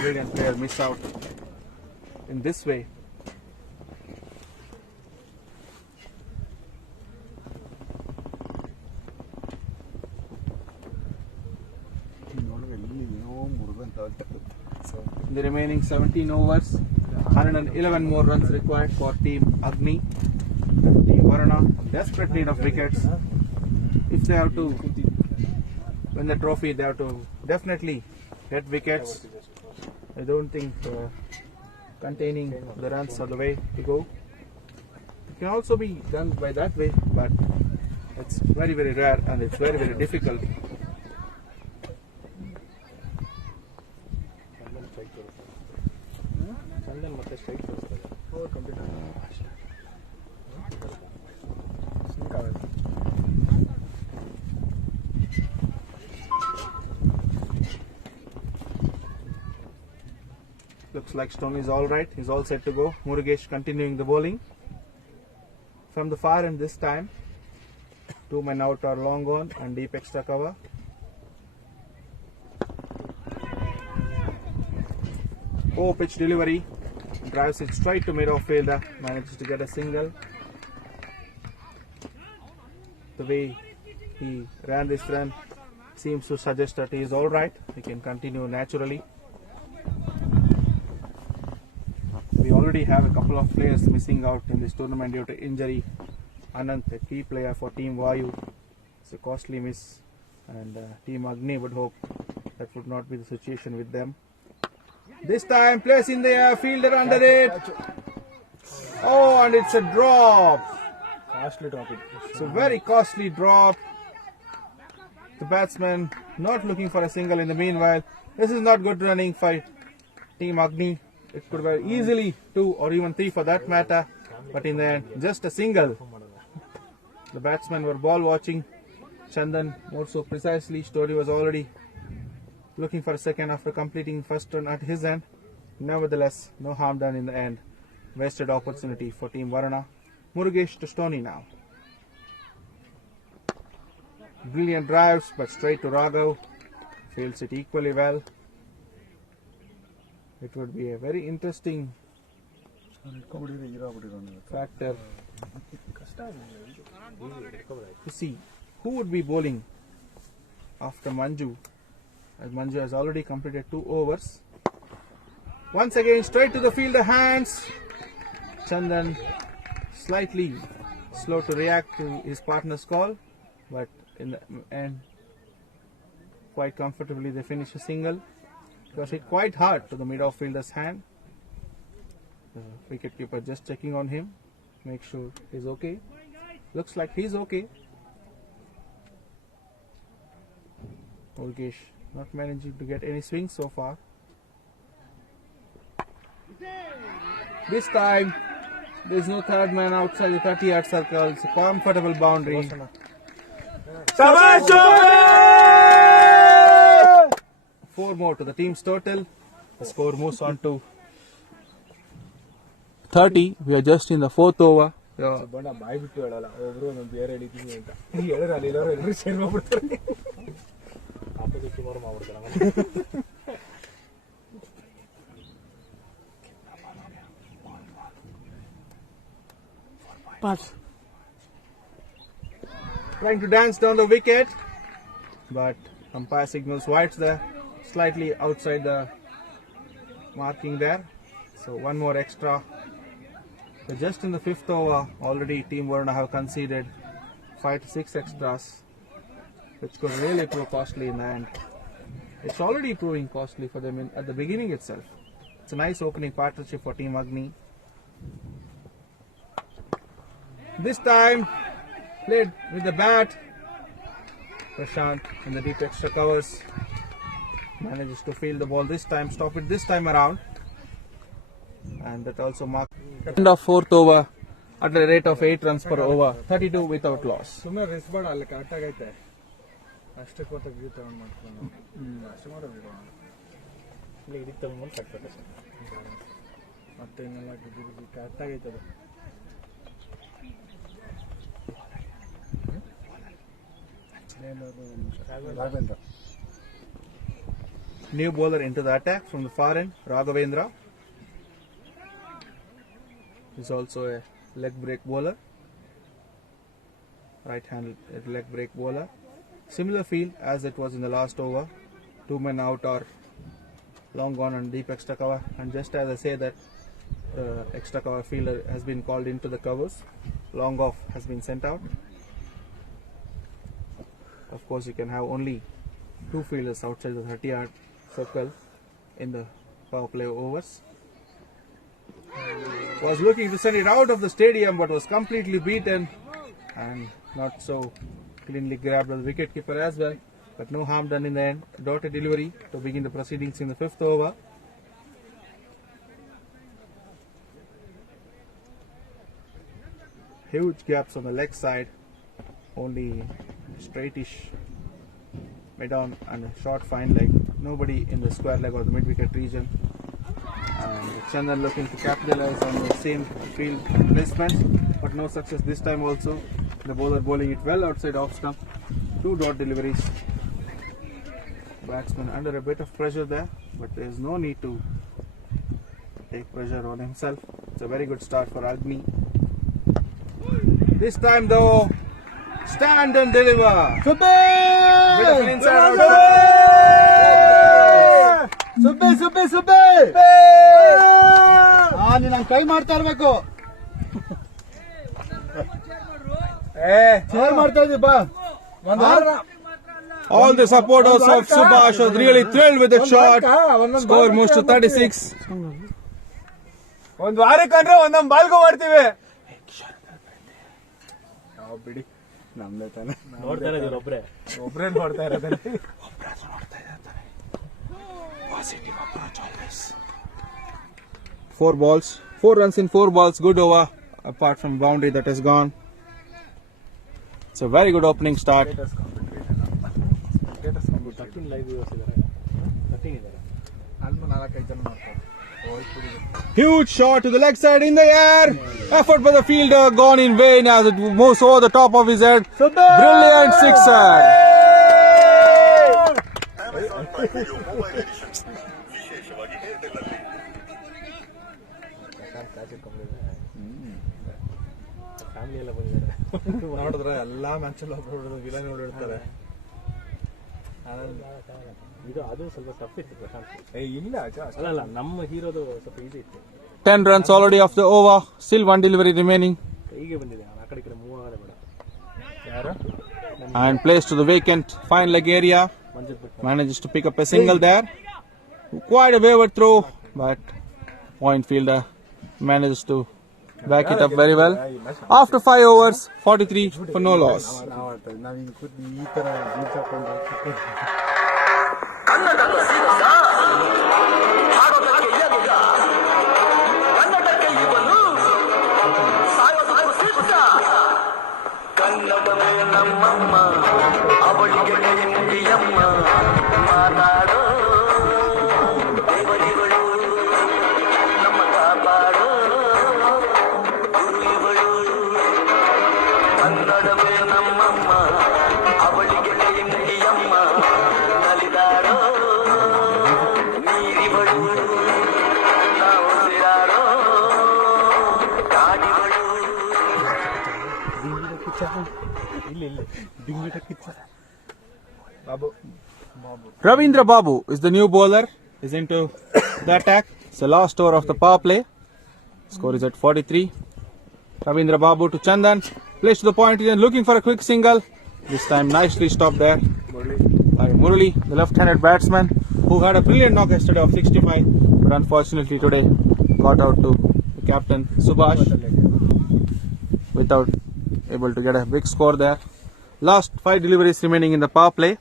brilliant player miss out in this way. In the remaining 17 overs, 111 more runs required for Team Agni. Team VARUNA, desperate need of wickets. If they have to win the trophy, they have to definitely get wickets. I don't think containing the runs are the way to go. It can also be done by that way, but it's very, very rare and it's very, very difficult. Chandan ಮತ್ತೆ straight ತೋರಿಸ್ತಾರೆ. Over complete sync ಆಗುತ್ತೆ. Looks like Stone is all right. He's all set to go. Murugesh continuing the bowling. From the far end this time. 2 men out are long on and deep extra cover. Oh, pitch delivery. Drives it straight to mid off fielder. Manages to get a single. The way he ran this run seems to suggest that he is all right. He can continue naturally. We already have a couple of players missing out in this tournament due to injury. Anant, a key player for Team Vayu, it's a costly miss, and Team Agni would hope that would not be the situation with them. This time, place in the air, fielder under it. Oh, and it's a drop. Costly topic. It's a very costly drop. The batsman not looking for a single in the meanwhile. This is not good running for Team Agni. It could have easily 2 or even 3 for that matter, but in the end, just a single. The batsmen were ball watching. Chandan more so precisely. Story was already looking for a second after completing first run at his end. Nevertheless, no harm done in the end. Wasted opportunity for Team Varuna. Murugesh to Stoney now. Brilliant drives, but straight to Raghav. Fields it equally well. It would be a very interesting factor to see who would be bowling after Manju, as Manju has already completed 2 overs. Once again, straight to the fielder hands. Chandan slightly slow to react to his partner's call, but in the end, quite comfortably they finish a single. It was hit quite hard to the mid-off fielder's hand. The wicketkeeper just checking on him, make sure he's okay. Looks like he's okay. Murugesh not managing to get any swing so far. This time, there's no third man outside the 30-yard circle. It's a comfortable boundary. 4 more to the team's total. The score moves on to 30. We are just in the 4th over. ಬಣ್ಣ ಬಾಯಿ ಬಿಟ್ಟು ಹೇಳಲ್ಲ, ಒಬ್ರು ಒಂದೊಂದು ಬೇರೆ ಹಿಡಿತೀನಿ ಅಂತ ಹೇಳಿದ್ರೆ ಅಲ್ಲಿ ಎಲ್ಲರೂ ಶೇರ್ ಮಾಡ್ಬಿಡ್ತಾರೆ. ಆಪೋಸಿಟ್ ಟೀಮ್ ಅವರು ಮಾಡ್ಬಿಡ್ತಾರೆ. Trying to dance down the wicket, but umpire signals whites there, slightly outside the marking there. So 1 more extra. So just in the 5th over, already Team Varuna have conceded 5 to 6 extras, which could really prove costly in the end. It's already proving costly for them at the beginning itself. It's a nice opening partnership for Team Agni. This time, played with the bat. Prashant in the deep extra covers manages to field the ball this time, stop it this time around, and that also marks end of 4th over at a rate of 8 runs per over, 32 without loss. ಸುಮ್ಮನೆ rest ಬೇಡ, ಅಲ್ಲಿ ಕರೆಕ್ಟಾಗಿ ಐತೆ ಅಷ್ಟಕ್ಕೆ ಗೊತ್ತಾಗ view ತಗೊಂಡು ಮಾಡ್ಕೊಂಡು ಅಷ್ಟು ಮಾಡೋ ಬಿಡೋಣ. ಇಲ್ಲಿ ಇದಕ್ಕೆ ತಗೊಂಡು ಕಟ್ಬೇಕು ಸರ್, ಮತ್ತೆ ಇನ್ನೆಲ್ಲ ಬಿದ್ದು ಕರೆಕ್ಟಾಗಿ ಐತದು. New bowler into the attack from the far end, Raghavendra. He's also a leg break bowler, right-handed leg break bowler. Similar field as it was in the last over. 2 men out or long gone on deep extra cover, and just as I say that, extra cover fielder has been called into the covers. Long off has been sent out. Of course, you can have only 2 fielders outside the 30-yard circle in the power play overs. Was looking to send it out of the stadium, but was completely beaten and not so cleanly grabbed by the wicketkeeper as well. But no harm done in the end. Dotted delivery to begin the proceedings in the 5th over. huge gaps on the leg side, only straightish mid on and a short fine leg. Nobody in the square leg or the mid wicket region. And Chandan looking to capitalize on the same field placement, but no success this time also. The bowler bowling it well outside off stump. 2 dot deliveries. Batsman under a bit of pressure there, but there is no need to take pressure on himself. It's a very good start for Agni. This time though, stand and deliver. Bit of an inside ನೀನು ಕೈ ಮಾಡ್ತಾ ಇರ್ಬೇಕು ಮಾಡ್ತಾ ಇದ್ದೀವಿ ಬಾ All the supporters of Subhash are really thrilled with the shot. Score moves to 36. ಒಂದು ವಾರಕ್ಕಂದ್ರೆ ಒಂದೊಂದು ಬಾಲ್ಗೂ ಮಾಡ್ತೀವಿ ಬಿಡಿ ನಮ್ದೇ ತಾನೆ ನೋಡ್ತಾ ಇರೋದು ಒಬ್ರೇ ನೋಡ್ತಾ ಇರೋದಲ್ಲಿ Positive approach always. 4 balls, 4 runs in 4 balls. Good over, apart from boundary that has gone. It's a very good opening start. Huge shot to the leg side in the air. Effort by the fielder gone in vain as it moves over the top of his head. Brilliant sixer. ನೋಡಿದ್ರೆ ಎಲ್ಲಾ ಮ್ಯಾಚಲ್ಲಿ ಒಬ್ಬರು villain ನೋಡಿರ್ತಾರೆ ಇದು ಅದು ಸ್ವಲ್ಪ tough ಇತ್ತು ಪ್ರಶಾಂತ್ ಇಲ್ಲ ಅಲ್ಲ ನಮ್ಮ ಹೀರೋದು ಸ್ವಲ್ಪ ಈಸಿ ಇತ್ತು 10 runs already off the over. Still 1 delivery remaining. ಕೈಗೆ ಬಂದಿದೆ ಆ ಕಡೆ ಈ ಕಡೆ ಮೂವ್ ಆಗದೆ ಬೇಡ ಯಾರು And placed to the vacant fine leg area. Manages to pick up a single there. Quite a wayward throw, but point fielder manages to back it up very well. After 5 overs, 43 for no loss. ನಾವ್ ಹಿಂಗ್ ಕೂತ್ ಈ ತರ beach ಹಾಕೊಂಡು Ravindra Babu is the new bowler. Is into the attack. It's the last over of the power play. Score is at 43. Ravindra Babu to Chandan. Plays to the point and looking for a quick single. This time nicely stopped there by Murali, the left-handed batsman, who had a brilliant knock yesterday of 65, but unfortunately today got out to the captain Subhash without able to get a big score there. Last 5 deliveries remaining in the power play.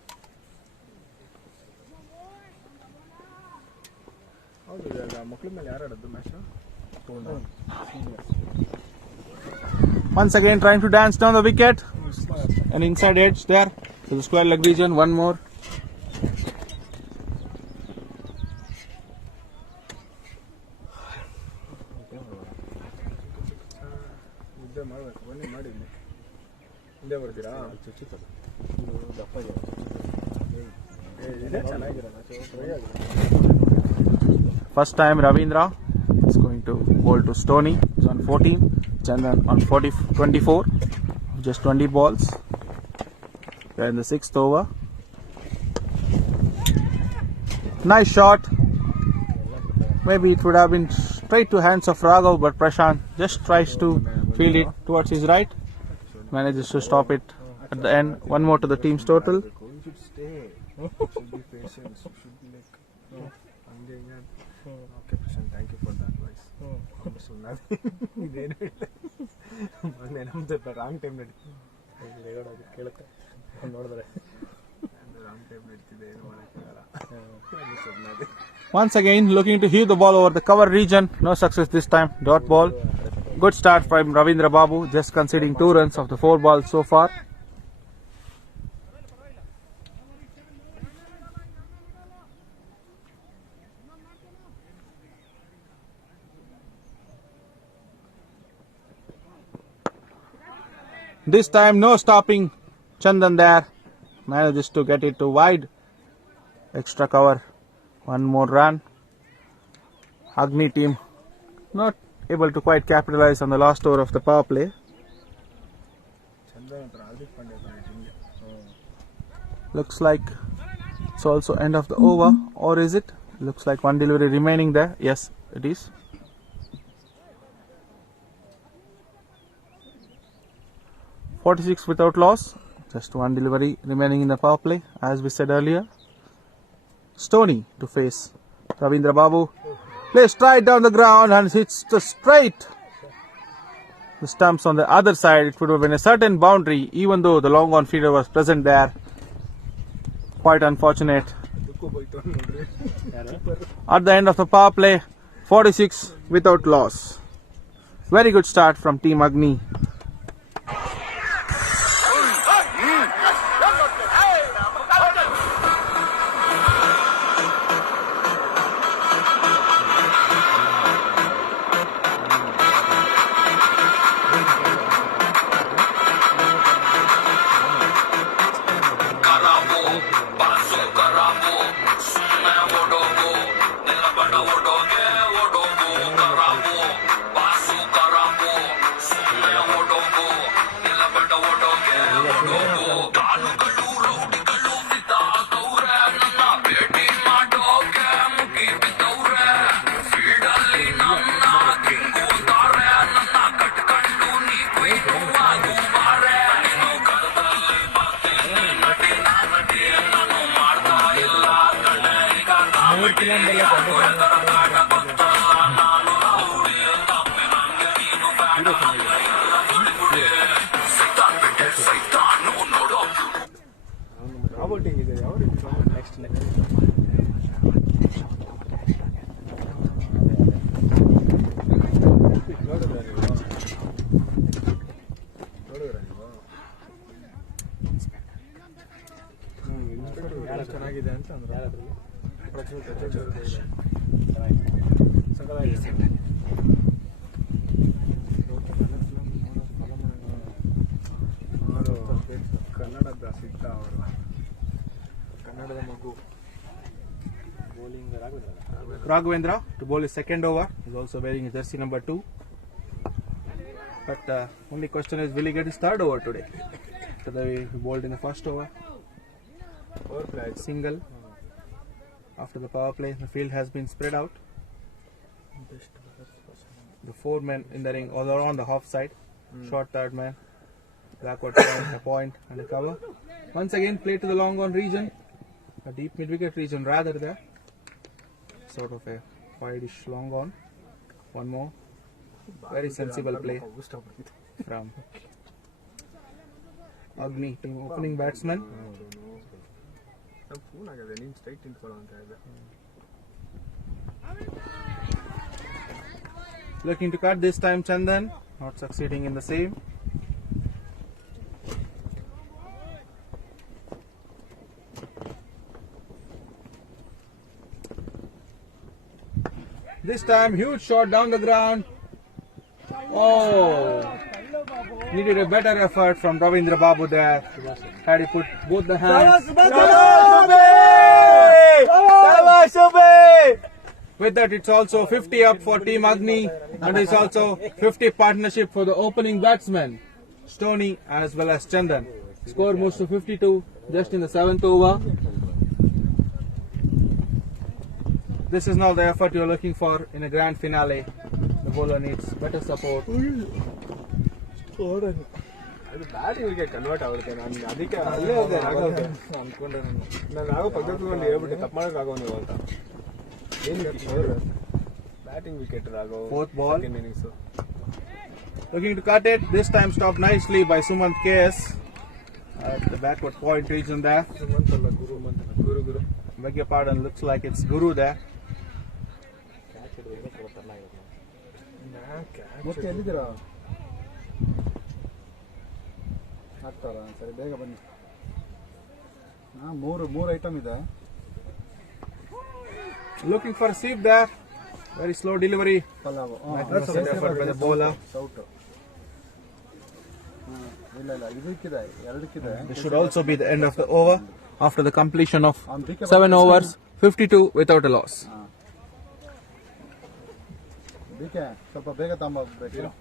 ಮಕ್ಳ ಮೇಲೆ ಯಾರು ಆಡೋದು match Once again trying to dance down the wicket. An inside edge there to the square leg region. One more. ನಿದ್ದೆ ಮಾಡ್ಬೇಕು ಬನ್ನಿ ಮಾಡಿ ಹಿಂದೆ ಬರ್ತೀರಾ ದಪ್ಪ ಇದೆ ಚೆನ್ನಾಗಿರಲ್ಲ First time Ravindra is going to bowl to Stoney. He's on 14. Chandan on 24. Just 20 balls. We're in the 6th over. Nice shot. Maybe it would have been straight to hands of Raghav, but Prashant just tries to field it towards his right. Manages to stop it at the end. One more to the team's total. You should stay. You should be patient. You should be like okay Prashant, thank you for the advice. ಇದೇನು ಮೊನ್ನೆ ನಮ್ದು wrong time ನಡೀತಿದೆ ಕೇಳುತ್ತೆ ನೋಡಿದ್ರೆ wrong time ನಡೀತಿದೆ ಏನು ಮಾಡೋಕ್ಕಾಗಲ್ಲ. Once again looking to heave the ball over the cover region. No success this time. Dot ball. Good start from Ravindra Babu, just conceding 2 runs of the 4 balls so far. This time no stopping Chandan there. Manages to get it to wide. Extra cover. 1 more run. Agni team not able to quite capitalize on the last over of the power play. Looks like it's also end of the over, or is it? Looks like 1 delivery remaining there. Yes, it is. .46 without loss. Just 1 delivery remaining in the power play, as we said earlier. Stoney to face Ravindra Babu. Plays straight down the ground and hits the straight. The stumps on the other side. It would have been a certain boundary, even though the long on fielder was present there. Quite unfortunate. At the end of the power play, 46 without loss. Very good start from Team Agni. ಚೆನ್ನಾಗಿದೆ ಅಂತ ಅಂದ್ರು. ಕನ್ನಡದ ಸಿದ್ಧ ಅವರು, ಕನ್ನಡದ ಮಗು. Bowling Raghavendra to bowl his second over. He's also wearing his jersey number 2. But only question is, will he get his third over today? After the way he bowled in the first over. Single. After the power play, the field has been spread out. The 4 men in the ring all around the half side. Short third man. Backward point, a point and a cover. Once again, play to the long on region. A deep mid wicket region rather there. Sort of a wide-ish long on. One more. Very sensible play from Agni team opening batsman. Looking to cut this time Chandan, not succeeding in the same. This time huge shot down the ground. Oh, needed a better effort from Ravindra Babu there. Had he put both the hands. With that, it's also 50 up for Team Agni, and it's also 50 partnership for the opening batsman, Stoney as well as Chandan. Score moves to 52 just in the 7th over. This is now the effort you're looking for in a grand finale. The bowler needs better support. ಅದು ಬ್ಯಾಟಿಂಗ್ಗೆ convert ಆಗುತ್ತೆ. ನಾನು ಅದಕ್ಕೆ ಅಲ್ಲೇ ಹೋದೆ ರಾಘವ್ಗೆ ಅಂದ್ಕೊಂಡೆ. ನಾನು ರಾಘವ್ ಪಕ್ಕದಲ್ಲಿ ಹೇಳ್ಬಿಟ್ಟೆ ತಪ್ಪು ಮಾಡೋಕೆ ರಾಘವ್ ನೀವು ಅಂತ. ಏನು batting wicket Raghav. 4th ball. Innings. Looking to cut it. This time stopped nicely by Sumant KS at the backward point region there. Sumanth ಅಲ್ಲ, ಗುರು. Beg your pardon, looks like it's Guru there. ಮತ್ತೆ ಎಲ್ಲಿದ್ದೀರಾ? ಆಗ್ತಾರ? ಸರಿ ಬೇಗ ಬನ್ನಿ. ಮೂರು ಐಟಮ್ ಇದೆ. Looking for a sweep there. Very slow delivery. Pulao. Magnificent effort by the bowler. ಸೌಟ್. ಇಲ್ಲ ಇದಕ್ಕಿದೆ, ಎರಡಕ್ಕಿದೆ. This should also be the end of the over after the completion of 7 overs, 52 without a loss. ಅದಕ್ಕೆ ಸ್ವಲ್ಪ ಬೇಗ ತಗೊಂಡ್ಬೇಕು.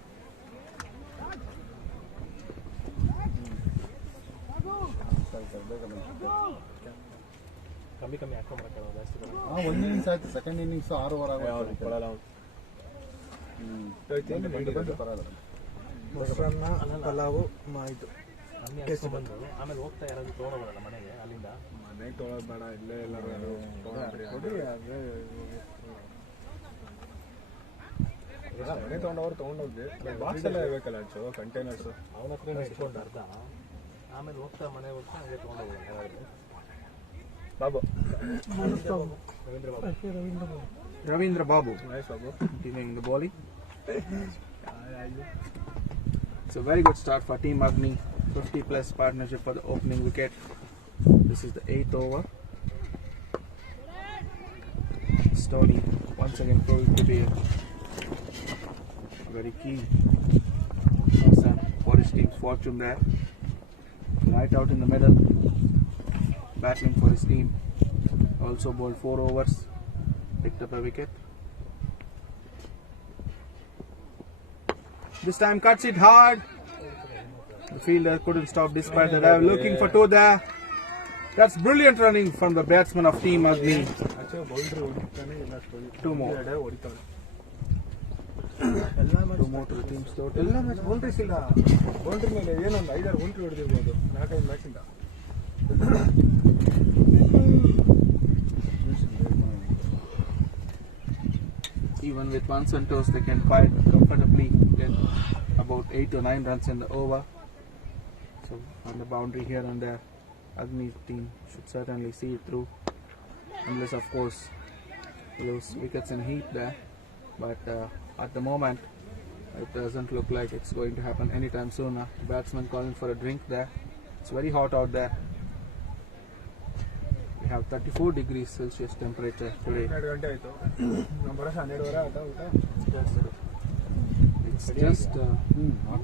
ಒಂದು innings ಆಯ್ತು, second innings 6 over pulao ಇದು ಆಮೇಲೆ ಹೋಗ್ತಾ ಯಾರಾದ್ರೂ ತೊಗೊಳೋಲ್ಲ ಮನೆಗೆ, ಅಲ್ಲಿಂದ ಮನೆಗೆ ತೊಗೊಳೋದು ಬೇಡ, ಇಲ್ಲೇ ಎಲ್ಲರೂ ಮನೆ ತೊಗೊಂಡವ್ರು ತೊಗೊಂಡೋಗಿ ಬಾಕ್ಸ್ ಎಲ್ಲ ಇರ್ಬೇಕಲ್ಲ, ಕಂಟೈನರ್ಸ್ ಅವನ ಹತ್ರ ಇಟ್ಕೊಂಡು ಅರ್ಧ, ಆಮೇಲೆ ಹೋಗ್ತಾ ಮನೆ ಹೋಗ್ತಾ ಹಂಗೆ ತೊಗೊಂಡೋಗೋಲ್ಲ ಯಾರಾದ್ರೂ. Babu Ravindra Babu Mahesh Babu continuing the bowling. It's a very good start for Team Agni. 50 plus partnership for the opening wicket. This is the 8th over. Stoney once again proving to be a very key person for his team's fortune there. Right out in the middle, battling for his team. Also bowled 4 overs, picked up a wicket. This time cuts it hard. The fielder couldn't stop despite the dive. Looking for 2 there. That's brilliant running from the batsman of Team Agni. Two more. 2 more to the team's total. ಎಲ್ಲ match boundaries ಇಲ್ಲ. Boundary ಮೇಲೆ ಏನೊಂದು 5-6 boundary ಹೊಡೆದಿರ್ಬೋದು 4-5 ಮ್ಯಾಚಿಂದ. Even with ones and twos, they can quite comfortably get about 8 to 9 runs in the over. So on the boundary here and there, Agni team should certainly see it through, unless of course lose wickets in heat there. But at the moment, it doesn't look like it's going to happen anytime soon. Batsman calling for a drink there. It's very hot out there. We have 34 degrees Celsius temperature today. 12 ಗಂಟೆ ಆಯಿತು. ನಮ್ಮ ಬರೋಷ್ಟು 12 ಆಯ್ತಾ ಊಟ? It's just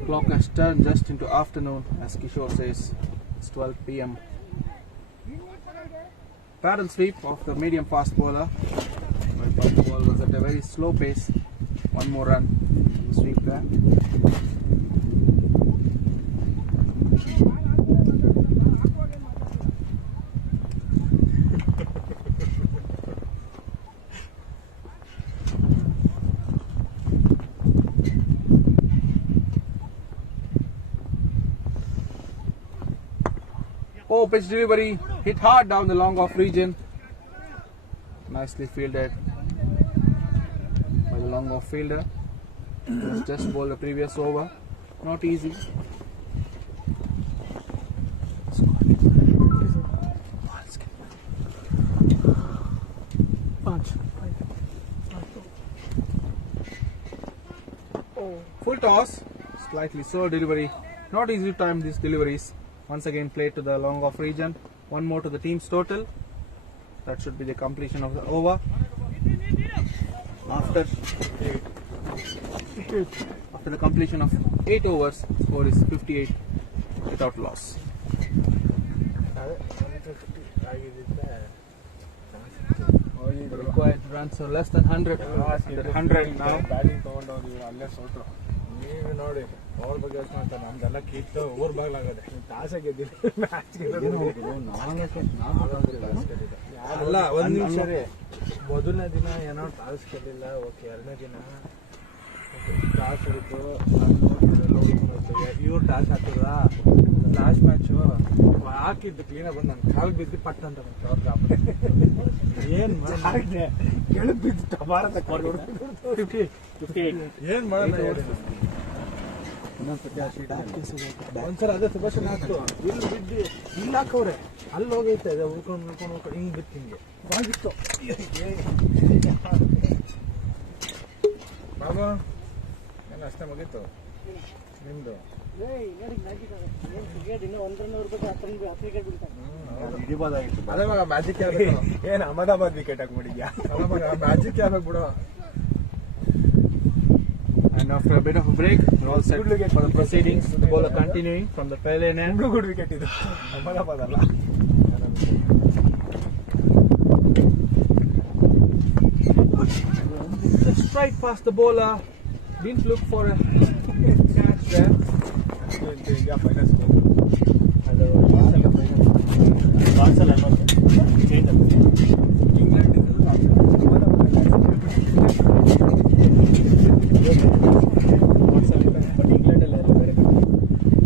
clock has turned just into afternoon, as Kishore says. It's 12 p.m. Paddle sweep of the medium fast bowler. My ball was at a very slow pace. One more run. Sweep there. Oh, pitch delivery, hit hard down the long off region. Nicely fielded by the long off fielder. He was just bowled the previous over. Not easy. Full toss, slightly slow delivery. Not easy to time these deliveries. Once again played to the long off region. One more to the team's total. That should be the completion of the over. After the completion of 8 overs, score is 58 without loss. The required runs are less than 100. Under 100 now. Batting ತೊಗೊಂಡವ್ರು ಅಲ್ಲೇ ಸೋಟ್ರು. ನೀವು ನೋಡಿ ಅವ್ರ ಬಗ್ಗೆ ಯೋಚನೆ ಮಾಡ್ತಾರೆ, ನಮ್ದೆಲ್ಲ ಕಿತ್ತು ಊರ್ ಬಾಗ್ಲಾಗದೆ. ಟಾಸ ಗೆದ್ದಿಲ್ಲ, ಮ್ಯಾಚ್ ಅಲ್ಲ. ಒಂದು ನಿಮಿಷ ರೀ, ಮೊದಲನೇ ದಿನ ಏನೋ ಟಾಸ್ ಗೆದ್ದಿಲ್ಲ, ಓಕೆ. ಎರಡನೇ ದಿನ ಟಾಸ್ ಹಿಡಿತು, ಇವ್ರು ಟಾಸ್ ಹಾಕಿದ್ರ. ಲಾಸ್ಟ್ ಮ್ಯಾಚು ಹಾಕಿದ್ದು ಕ್ಲೀನಾಗಿ ಬಂದು ನನ್ನ ಕಾಲು ಬಿದ್ದು ಪಟ್ ಅಂತ ಬಂತು ಅವ್ರ ಗಾಬರಿ. ಏನ್ ಮಾಡಿದೆ, ಕೆಳಗೆ ಬಿದ್ದು ಟಮಾರ ಏನ್ ಮಾಡೋಣ. ಒಂದ್ಸಲ ಅದೇ ಸುಭಾಷನ್ ಹಾಕ್ತು, ಇಲ್ಲಿ ಬಿದ್ದು ಇಲ್ಲಿ ಹಾಕವ್ರೆ, ಅಲ್ಲಿ ಹೋಗೈತೆ ಉಳ್ಕೊಂಡು ಹಿಂಗ್ ಬಿತ್ತು, ಹಿಂಗೆ ಬಾಗಿತ್ತು. ಬಾಬಾ ಅಷ್ಟೇ ಮುಗೀತು ನಿಮ್ದು. ಅದೇ ಮಗ ಮ್ಯಾಜಿಕ್ ಏನು ಅಹಮದಾಬಾದ್ ವಿಕೆಟ್ ಹಾಕ್ಬಿಟ್ಟಿದ್ಯಾ? ಅಲ್ಲ ಮಗ ಮ್ಯಾಜಿಕ್ ಆಗ್ಬೇಕು ಬಿಡು. And after a bit of a break, we're all set for the proceedings. The bowler continuing from the pavilion end. Good wicket ಇದು, ಅಹಮದಾಬಾದ್ ಅಲ್ಲ. Straight past the bowler. Didn't look for a catch there. India finals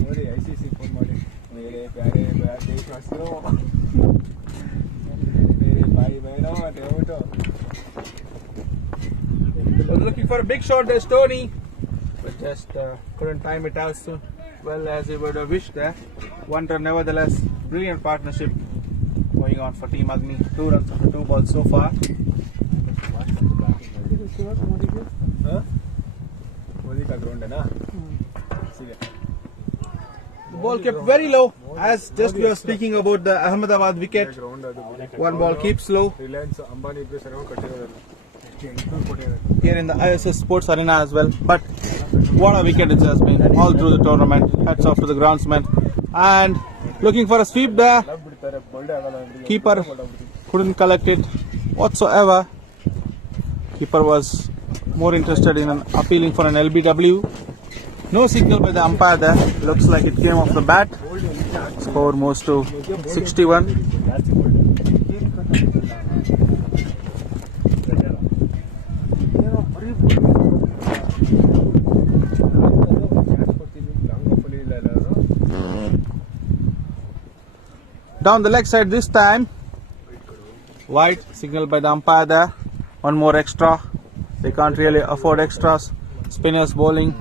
ನೋಡಿ ICC phone ಮಾಡಿ ಬೇರೆ ಬೇರೆ ದೇಶವಾಸಿಗಳು ಬೇರೆ ಬಾಯಿ ಬೇಡ ಅಂತ ಹೇಳ್ಬಿಟ್ಟು Was looking for a big shot there, Stoney, but just couldn't time it as well as he would have wished there. One run, nevertheless. Brilliant partnership going on for Team Agni. 2 runs after 2 balls so far. Modi ಕಾ ground The ball kept very low, as just we were speaking about the Ahmedabad wicket. Ground ಅದು One ball keeps low Reliance Ambani ಇಬ್ಬರು sir ಕಟ್ಟಿರೋದು here in the ISS Sports Arena as well. But what a wicket it has been all through the tournament. Hats off to the groundsman. And looking for a sweep there. ಬಿಡ್ತಾರೆ ಬಲ್ಡೆ ಆಗಲ್ಲ ಅಂದ್ರೆ Keeper couldn't collect it whatsoever. Keeper was more interested in appealing for an LBW. No signal by the umpire there. Looks like it came off the bat. Score moves to 61. Down the leg side this time. Wide signal by the umpire there. One more extra. They can't really afford extras. Spinners bowling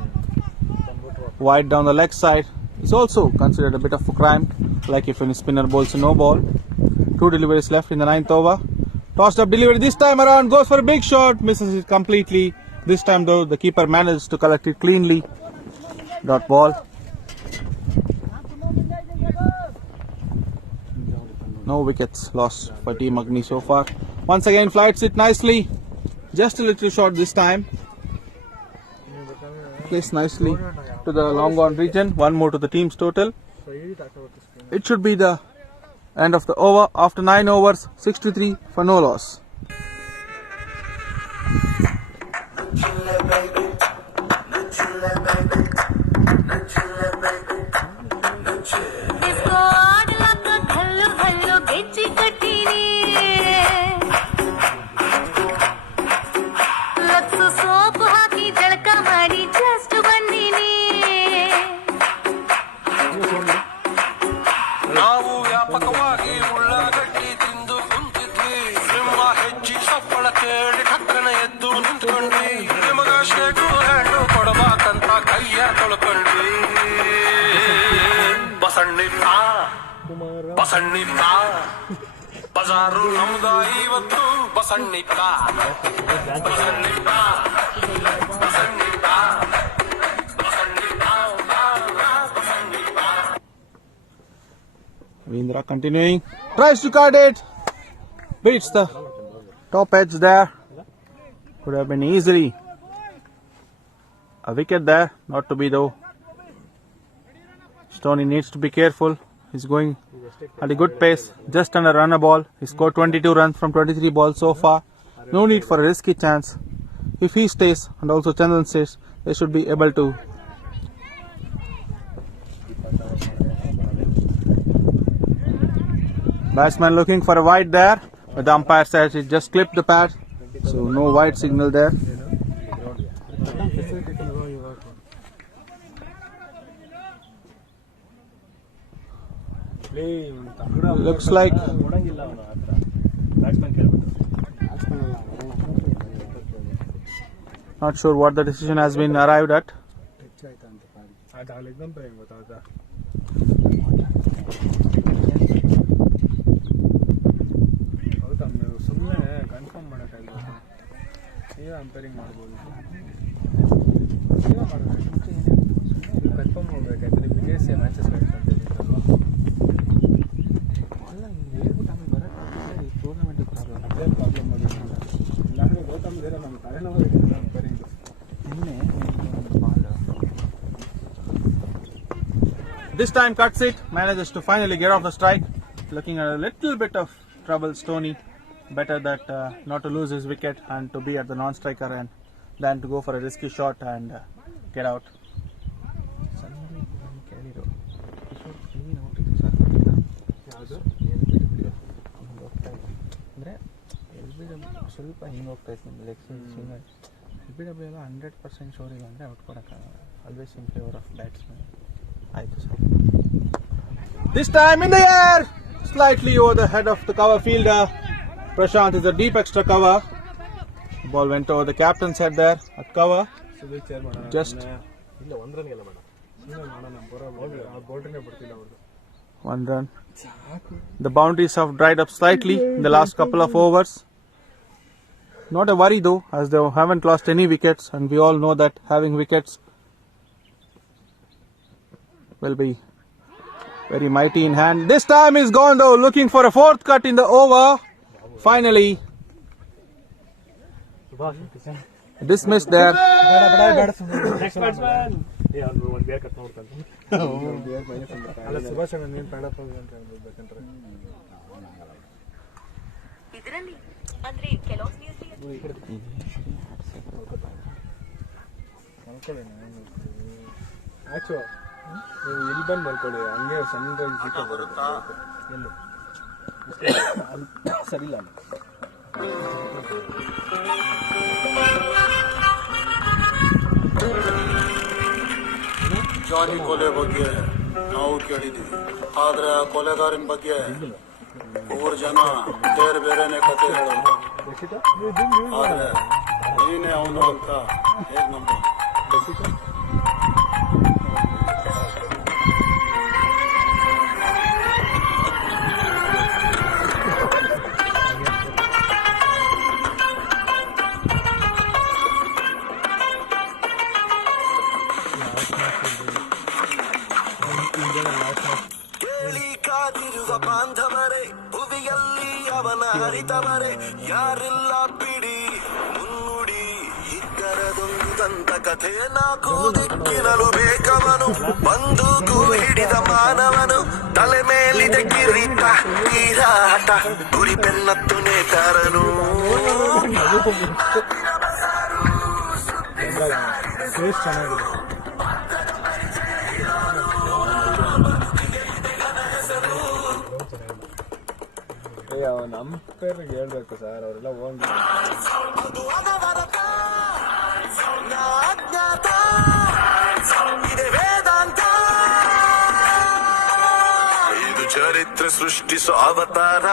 wide down the leg side is also considered a bit of a crime. Like if any spinner bowls a no ball. 2 deliveries left in the 9th over. Tossed up delivery this time around. Goes for a big shot. Misses it completely. This time though the keeper managed to collect it cleanly. Dot ball. No wickets lost for Team Agni so far. Once again flights it nicely. Just a little short this time. Placed nicely to the long on region. One more to the team's total. It should be the end of the over. After 9 overs, 63 for no loss. ಬಜಾರು ನಮ್ದ ಇವತ್ತು ಬಸಣ್ಣಿಪ್ಪ ಬಸಣ್ಣಿಪ್ಪ ಬಸಣ್ಣಿಪ್ಪ Ravindra continuing. Tries to cut it. Beats the top edge there. Could have been easily a wicket there. Not to be though. Stoney needs to be careful. He's going at a good pace. Just under run a ball. He scored 22 runs from 23 balls so far. No need for a risky chance. If he stays and also Chandan stays, they should be able to. Batsman looking for a wide there, but the umpire says he just clipped the pad, so no wide signal there. Looks like not sure what the decision has been arrived at. ಸುಮ್ಮನೆ confirm ಮಾಡೋಕ್ಕಾಗಲ್ಲ, umpiring ಮಾಡ್ಬೋದು. Confirm ಮಾಡ್ಬೇಕಾಯ್ತು ನಿಮ್ಮ ವಿಜಯ್ ಸೇ matches ಅಂತ ಹೇಳಿದ್ರಲ್ವಾ ಅಲ್ಲ ಹೇಳ್ಬಿಟ್ಟು ಆಮೇಲೆ ಬರೋಕ್ಕಾಗಲ್ಲ ಈ ಟೂರ್ನಮೆಂಟಿಗೆ ಪ್ರಾಬ್ಲಮ್ ಅದೇ ಪ್ರಾಬ್ಲಮ್ ಮಾಡಿಲ್ಲ ಇಲ್ಲಾಂದರೆ ಗೌತಮ್ ಬೇರೆ ನಮ್ಮ ತಲೆನೋವು ನಮ್ಮ ಬರೀದು ನಿನ್ನೆ ball this time cuts it, manages to finally get off the strike, looking at a little bit of trouble. Stoney better that not to lose his wicket and to be at the non-striker and than to go for a risky shot and get out. ಅಂದರೆ ಸ್ವಲ್ಪ ಹಿಂಗೆ ಹೋಗ್ತಾ ಇತ್ತು ನಿಮ್ಗೆ leg swing LBW ಎಲ್ಲ 100% sure ಇಲ್ಲ ಅಂದರೆ out ಕೊಡೋಕ್ಕಾಗಲ್ಲ. Always in favour of batsman. ಆಯಿತು sir. This time in the air, slightly over the head of the cover fielder. Prashant is a deep extra cover. The ball went over the captain's head there at cover. Sudeep chair ಮಾಡೋಣ Just ಇಲ್ಲ 1 ರನ್ಗೆಲ್ಲ ಬೇಡ ಸುಮ್ಮನೆ ಮಾಡೋಣ ಆ ಬೌಲ್ಡ್ರಿನೇ ಬಿಡ್ತಿಲ್ಲ ಅವ್ರದ್ದು 1 run. The boundaries have dried up slightly in the last couple of overs. Not a worry though, as they haven't lost any wickets, and we all know that having wickets will be very mighty in hand. This time is gone though, looking for a fourth cut in the over. Finally dismissed there. Next batsman ಅವ್ನು ಒಂದು ಬೇರೆ cut ನೋಡ್ತಾನೆ ಅಲ್ಲ ಸುಭಾಷ್ ಅಣ್ಣ ನೀನು ಬೇಡಪ್ಪ ಅಂತ ಹೇಳ್ಬೇಕಂದ್ರೆ ಇದರಲ್ಲಿ ಅಂದ್ರೆ ಕೆಲವು ಮಲ್ಕೊಳ್ಳಿ ಆಚು ನೀವು ಇಲ್ಲಿ ಬಂದು ಮಲ್ಕೊಳ್ಳಿ ಹಂಗೆ ಸಣ್ಣದಾಗಿ ಸಿಕ್ಕ ಬರುತ್ತೆ ಎಲ್ಲಿ ಸರಿ ಇಲ್ಲ ಜಾನಿ ಕೊಲೆ ಬಗ್ಗೆ ನಾವು ಕೇಳಿದ್ವಿ, ಆದ್ರೆ ಆ ಕೊಲೆಗಾರನ ಬಗ್ಗೆ ಊರ್ ಜನ ಬೇರೆ ಬೇರೆನೆ ಕತೆ ಹೇಳೋದು. ಆದ್ರೆ ನೀನೇ ಅವನು ಅಂತ ಹೇಗ್ ನಂಬೋದು? ಬಾಂಧವರೇ ಭುವಿಯಲ್ಲಿ ಅವನ ಹರಿತವರೇ ಯಾರಿಲ್ಲ ಬಿಡಿ ಮುನ್ನುಡಿ ಇದ್ದರದೊಂದು ದಂತ ಕಥೆ ನಾಲ್ಕು ದಿಕ್ಕಿನಲು ಬೇಕವನು ಬಂದೂಕು ಹಿಡಿದ ಮಾನವನು ತಲೆ ಮೇಲಿದೆ ಕಿರೀಟ ತೀರಾಟ ಗುರಿ ಬೆನ್ನತ್ತು ನೇತಾರನು ಚೆನ್ನಾಗಿದೆ. ಅವನ ಅಂಪೇರ್ಗೆ ಹೇಳ್ಬೇಕು ಸರ್, ಅವರೆಲ್ಲ ಹೋಗಿ ಇದು ಚರಿತ್ರೆ ಸೃಷ್ಟಿಸೋ ಅವತಾರ.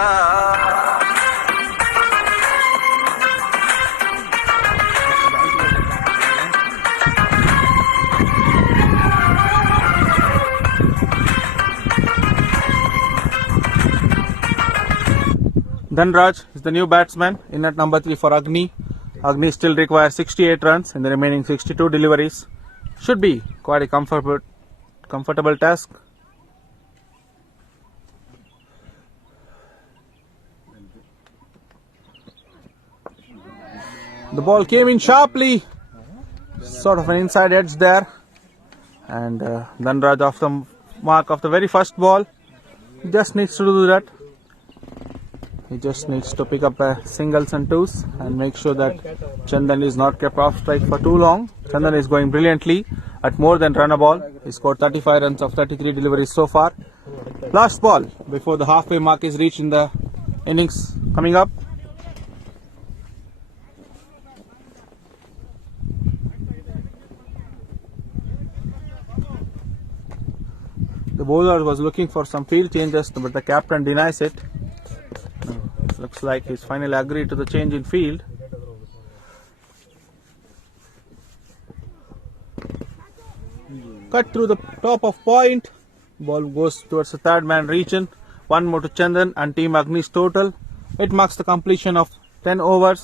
Dhanraj is the new batsman in at number 3 for Agni. Agni still requires 68 runs in the remaining 62 deliveries. Should be quite a comfortable task. The ball came in sharply, sort of an inside edge there, and Dhanraj off the mark of the very first ball. He just needs to do that. He just needs to pick up singles and twos and make sure that Chandan is not kept off strike for too long. Chandan is going brilliantly at more than run a ball. He scored 35 runs of 33 deliveries so far. Last ball before the halfway mark is reached in the innings coming up. The bowler was looking for some field changes, but the captain denies it. Looks like he's finally agreed to the change in field. Cut through the top of point. Ball goes towards the third man region. One more to Chandan and Team Agni's total. It marks the completion of 10 overs.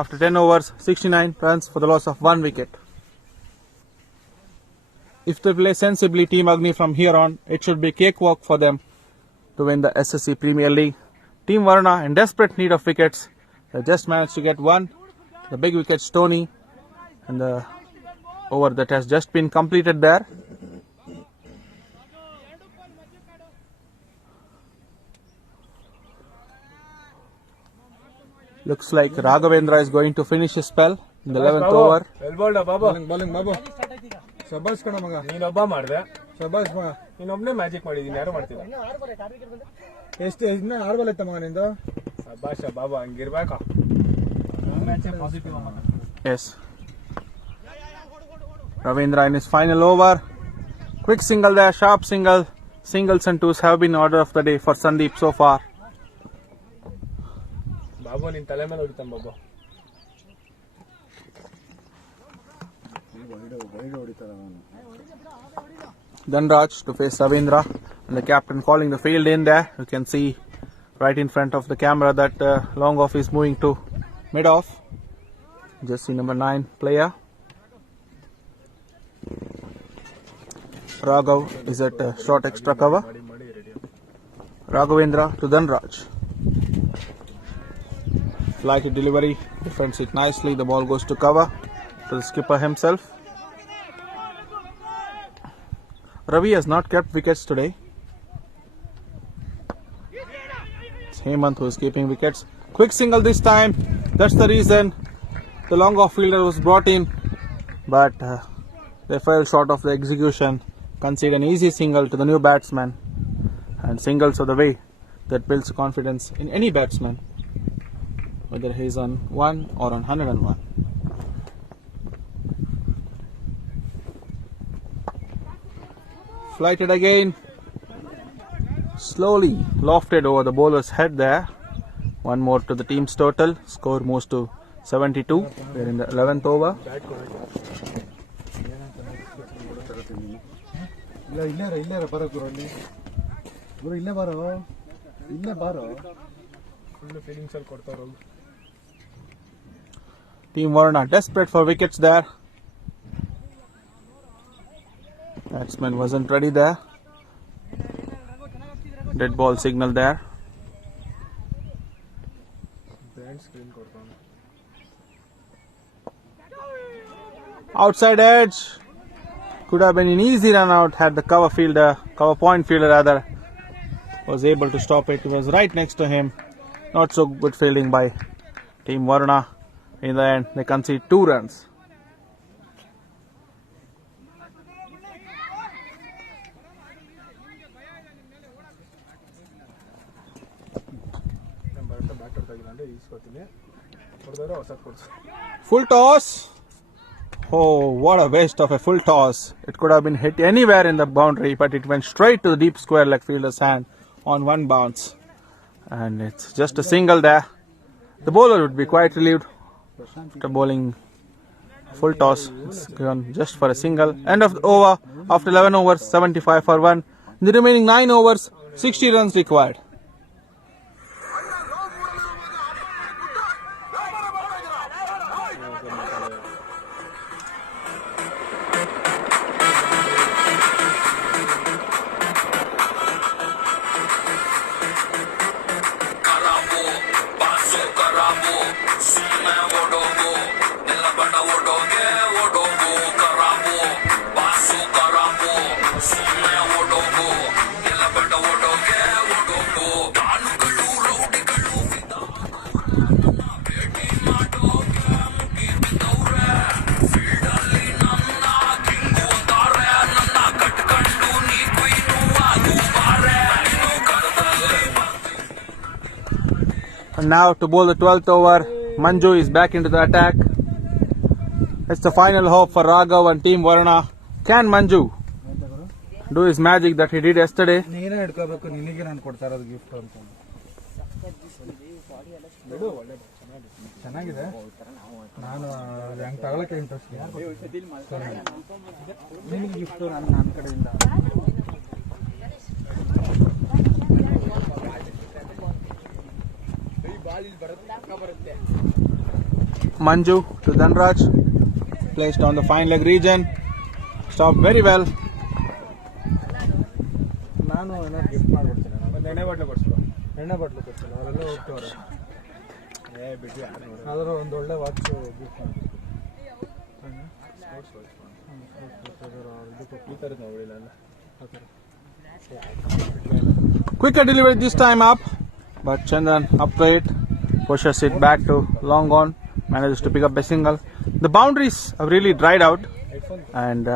After 10 overs, 69 runs for the loss of 1 wicket. if they play sensibly, Team Agni from here on, it should be cakewalk for them to win the SSC Premier League. Team Varuna in desperate need of wickets. They just managed to get one. The big wicket Stoney, and the over that has just been completed there. Looks like Raghavendra is going to finish his spell in the 11th over. bowling Babu ಶಬಾಷ್ ಕಣ ಮಗ ನೀನೊಬ್ಬ ಮಾಡ್ದೆ ಶಬಾಷ್ ಮಗ ನೀನೊಬ್ಬನೇ magic ಮಾಡಿದೀನಿ ಯಾರು ಮಾಡ್ತಿಲ್ಲ ಎಷ್ಟು ಇನ್ನ 6 ಬಾಲ್ ಇತ್ತ ಮಗ ನಿಂದು ಶಬಾಷ್ ಬಾಬಾ ಹಂಗಿರ್ಬೇಕಾ Yes. Ravindra in his final over. Quick single there, sharp single. Singles and twos have been order of the day for Sandeep so far. Babu ನಿನ್ ತಲೆ ಮೇಲೆ ಹೊಡಿತಾನೆ Babu Dhanraj to face Ravindra, and the captain calling the field in there. You can see right in front of the camera that long off is moving to mid off. Just see number 9 player. Raghav is at short extra cover. Raghavendra to Dhanraj. Flight delivery, defends it nicely. The ball goes to cover to the skipper himself. Ravi has not kept wickets today. It's Hemant who is keeping wickets. Quick single this time. That's the reason the long off fielder was brought in, but they fell short of the execution. Concede an easy single to the new batsman, and singles are the way that builds confidence in any batsman, whether he is on 1 or on 101. Flighted again, slowly lofted over the bowler's head there. One more to the team's total. Score moves to 72. We're in the 11th over. ಇಲ್ಲೇ ಬರೋ ಗುರು ಅಲ್ಲಿ ಗುರು ಇಲ್ಲೇ ಬಾರೋ full feelings ಅಲ್ಲಿ ಕೊಡ್ತಾರೋ Team Varuna desperate for wickets there. Batsman wasn't ready there. Dead ball signal there. Outside edge. Could have been an easy run out had the cover point fielder rather, was able to stop it. It was right next to him. Not so good fielding by Team Varuna. In the end, they concede 2 runs. Full toss. Oh, what a waste of a full toss. It could have been hit anywhere in the boundary, but it went straight to the deep square leg fielder's hand on one bounce. And it's just a single there. The bowler would be quite relieved after bowling full toss. It's gone just for a single. End of the over after 11 overs, 75 for 1. In the remaining 9 overs, 60 runs required. And now to bowl the 12th over, Manju is back into the attack. It's the final hope for Raghav and Team Varuna. Can Manju do his magic that he did yesterday? ನೀನೇ ಹಿಡ್ಕೋಬೇಕು ನಿನಗೆ ನಾನು ಕೊಡ್ತಾ ಇರೋದು gift ಅಂತ ಬಿಡು ಒಳ್ಳೆ ಚೆನ್ನಾಗಿದೆ ನಾನು ಹಂಗೆ ತಗೊಳಕ್ಕೆ ಇಂಟ್ರೆಸ್ಟ್ ನಿನಗೆ ಗಿಫ್ಟ್ ನನ್ನ ಕಡೆಯಿಂದ Manju to Dhanraj, placed on the fine leg region. Stopped very well. ನಾನು ಏನಾದ್ರು ಗಿಫ್ಟ್ ಮಾಡ್ಬಿಡ್ತೀನಿ. ಒಂದು ಎಣ್ಣೆ ಬಾಟ್ಲು ಕೊಡ್ಸ್ಕೊ. ಎಣ್ಣೆ ಬಾಟ್ಲು ಕೊಡ್ಸಲ್ಲ, ಅವರೆಲ್ಲ ಹೋಗ್ತವ್ರೆ. ಬಿಟ್ಟು ಯಾರು ಒಂದು ಒಳ್ಳೆ ವಾಚ್ ಗಿಫ್ಟ್ ಮಾಡ್ತೀನಿ. ಈ ಥರದ್ದು ನೋಡಿಲ್ಲ ಅಲ್ಲ ಆ ಥರ. Quicker delivery this time up, but Chandan upright pushes it back to long on, manages to pick up a single. The boundaries have really dried out, and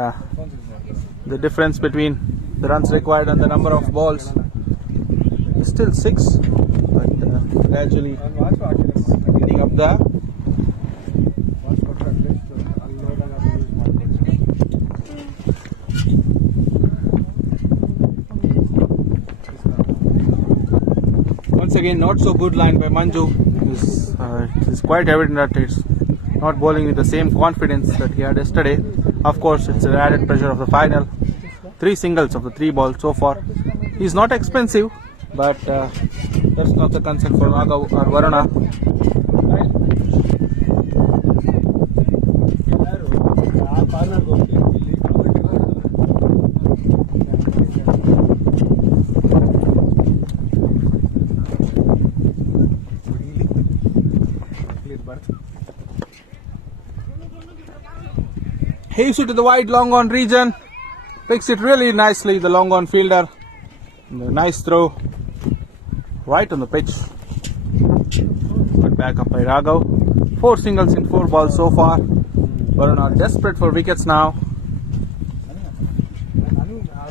the difference between the runs required and the number of balls is still 6, but gradually getting up there. Once again, not so good line by Manju. It's quite evident that it's not bowling with the same confidence that he had yesterday. Of course, it's an added pressure of the final. 3 singles of the 3 balls so far. He's not expensive, but that's not the concern for Raghav or Varuna. Heaves it to the wide long on region. Picks it really nicely, the long on fielder. And a nice throw right on the pitch. Put back up by Raghav. 4 singles in 4 balls so far. Varuna desperate for wickets now.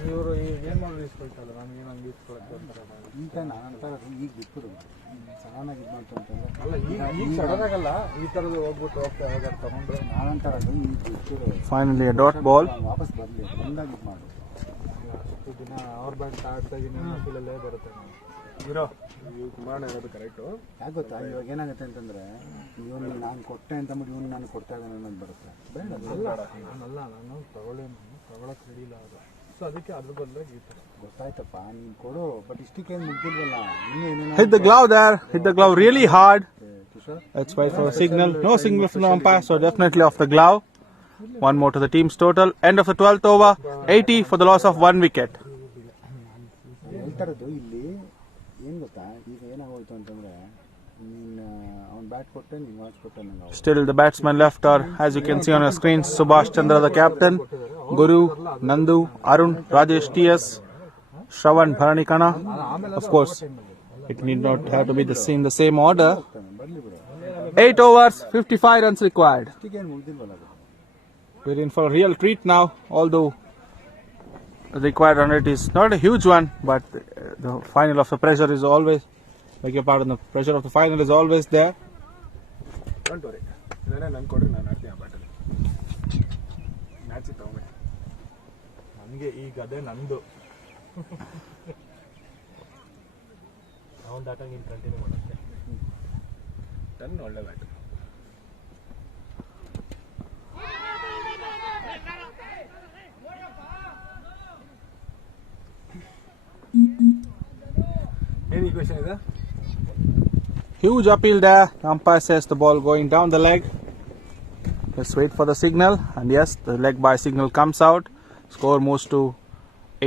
ಇವರು ಏನು ಮಾಡಿ ಇಸ್ಕೊಳ್ತಲ್ಲ, ನಮಗೆ ನಂಗೆ ಇಸ್ಕೊಳಕ್ಕೆ ಈಗ ನಾನಂತರ ಈಗ ಬಿಟ್ಬಿಡು ಚೆನ್ನಾಗಿ ಇದು ಮಾಡ್ತಂತಂದ್ರೆ ಅಲ್ಲ ಈಗ ಸಡನ್ ಆಗಲ್ಲ, ಈ ಥರದ್ದು ಹೋಗ್ಬಿಟ್ಟು ಹೋಗ್ತಾ ಹೋಗೋದು ತಗೊಂಡ್ರೆ ನಾನಂತರ ಈಗ ಬಿಟ್ಬಿಡು. Finally a dot ball. ವಾಪಸ್ ಬರಲಿ ಬಂದಾಗ ಇದು ಮಾಡು. ಅಷ್ಟು ದಿನ ಅವ್ರ ಬ್ಯಾಟ್ ಆಡ್ದಾಗಿ ನಿಮ್ಮ ಫೀಲಲ್ಲೇ ಬರುತ್ತೆ. ಇರೋ ಇವು ಕುಮಾರಣ್ಣ ಹೇಳೋದು ಕರೆಕ್ಟು. ಯಾಕೆ ಗೊತ್ತಾ, ಇವಾಗ ಏನಾಗುತ್ತೆ ಅಂತಂದರೆ ಇವನು ನಾನು ಕೊಟ್ಟೆ ಅಂತಂದ್ಬಿಟ್ಟು ಇವನು ನಾನು ಕೊಡ್ತಾ ಇದ್ದಾನೆ ಅನ್ನೋದು ಬರುತ್ತೆ. ಬೇಡ ನಾನಲ್ಲ, ನಾನು ತಗೊಳಕ್ಕೆ ರೆಡಿ ಇಲ್ಲ ಅದು. ಸೊ ಅದಕ್ಕೆ ಅದ್ರ ಬದಲಾಗಿ ಈ ಥರ ಗೊತ್ತಾಯ್ತಪ್ಪ ನೀನು ಕೊಡು, ಬಟ್ ಇಷ್ಟಕ್ಕೆ ಏನು ಮುಗ್ದಿಲ್ವಲ್ಲ. Hit the glove there. Hit the glove really hard. Let's wait for a signal. No signal from the umpire, so definitely off the glove. 1 more to the team's total. End of the 12th over. 80 for the loss of 1 wicket. ಹೇಳ್ತಾರದು ಇಲ್ಲಿ ಏನು ಗೊತ್ತಾ, ಈಗ ಏನಾಗೋಯ್ತು ಅಂತಂದರೆ ನೀನು ಅವ್ನು bat ಕೊಟ್ಟೆ, ನೀನು watch ಕೊಟ್ಟೆ ನಂಗೆ. Still the batsman left are, as you can see on your screen, Subhash Chandra the captain, Guru, Nandu, Arun, Rajesh TS, Shravan Bharanikana. Of course, it need not have to be in the same order. 8 overs, 55 runs required. We're in for a real treat now, although the required run rate is not a huge one, but the final of the pressure is always, beg your pardon, the pressure of the final is always there. Don't worry. ನಾನು ಕೊಡ್ರಿ, ನಾನು ಆಡ್ತೀನಿ ಆ ಬ್ಯಾಟಲ್ಲಿ. Match ತಗೊಂಡೆ ನನಗೆ ಈಗ ಅದೇ ನಂದು. ಅವನ ಆಟ ನೀನು ಕಂಟಿನ್ಯೂ ಮಾಡುತ್ತೆ. ನನ್ನ ಒಳ್ಳೆ ಬ್ಯಾಟ್. ಏನು ಈಕ್ವೇಷನ್ ಇದೆ? Huge appeal there. The umpire says the ball going down the leg. Let's wait for the signal. And yes, the leg by signal comes out. Score moves to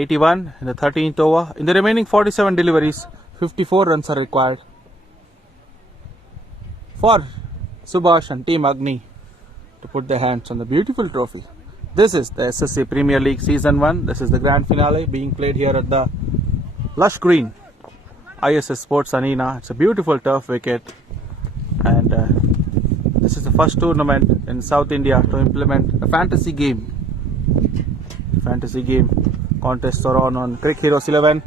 81 in the 13th over. In the remaining 47 deliveries, 54 runs are required for Subhash and Team Agni to put their hands on the beautiful trophy. This is the SSC Premier League Season 1. This is the grand finale being played here at the lush green ISS Sports Arena. It's a beautiful turf wicket, and this is the first tournament in South India to implement a fantasy game. Contests are on CricHeroes 11.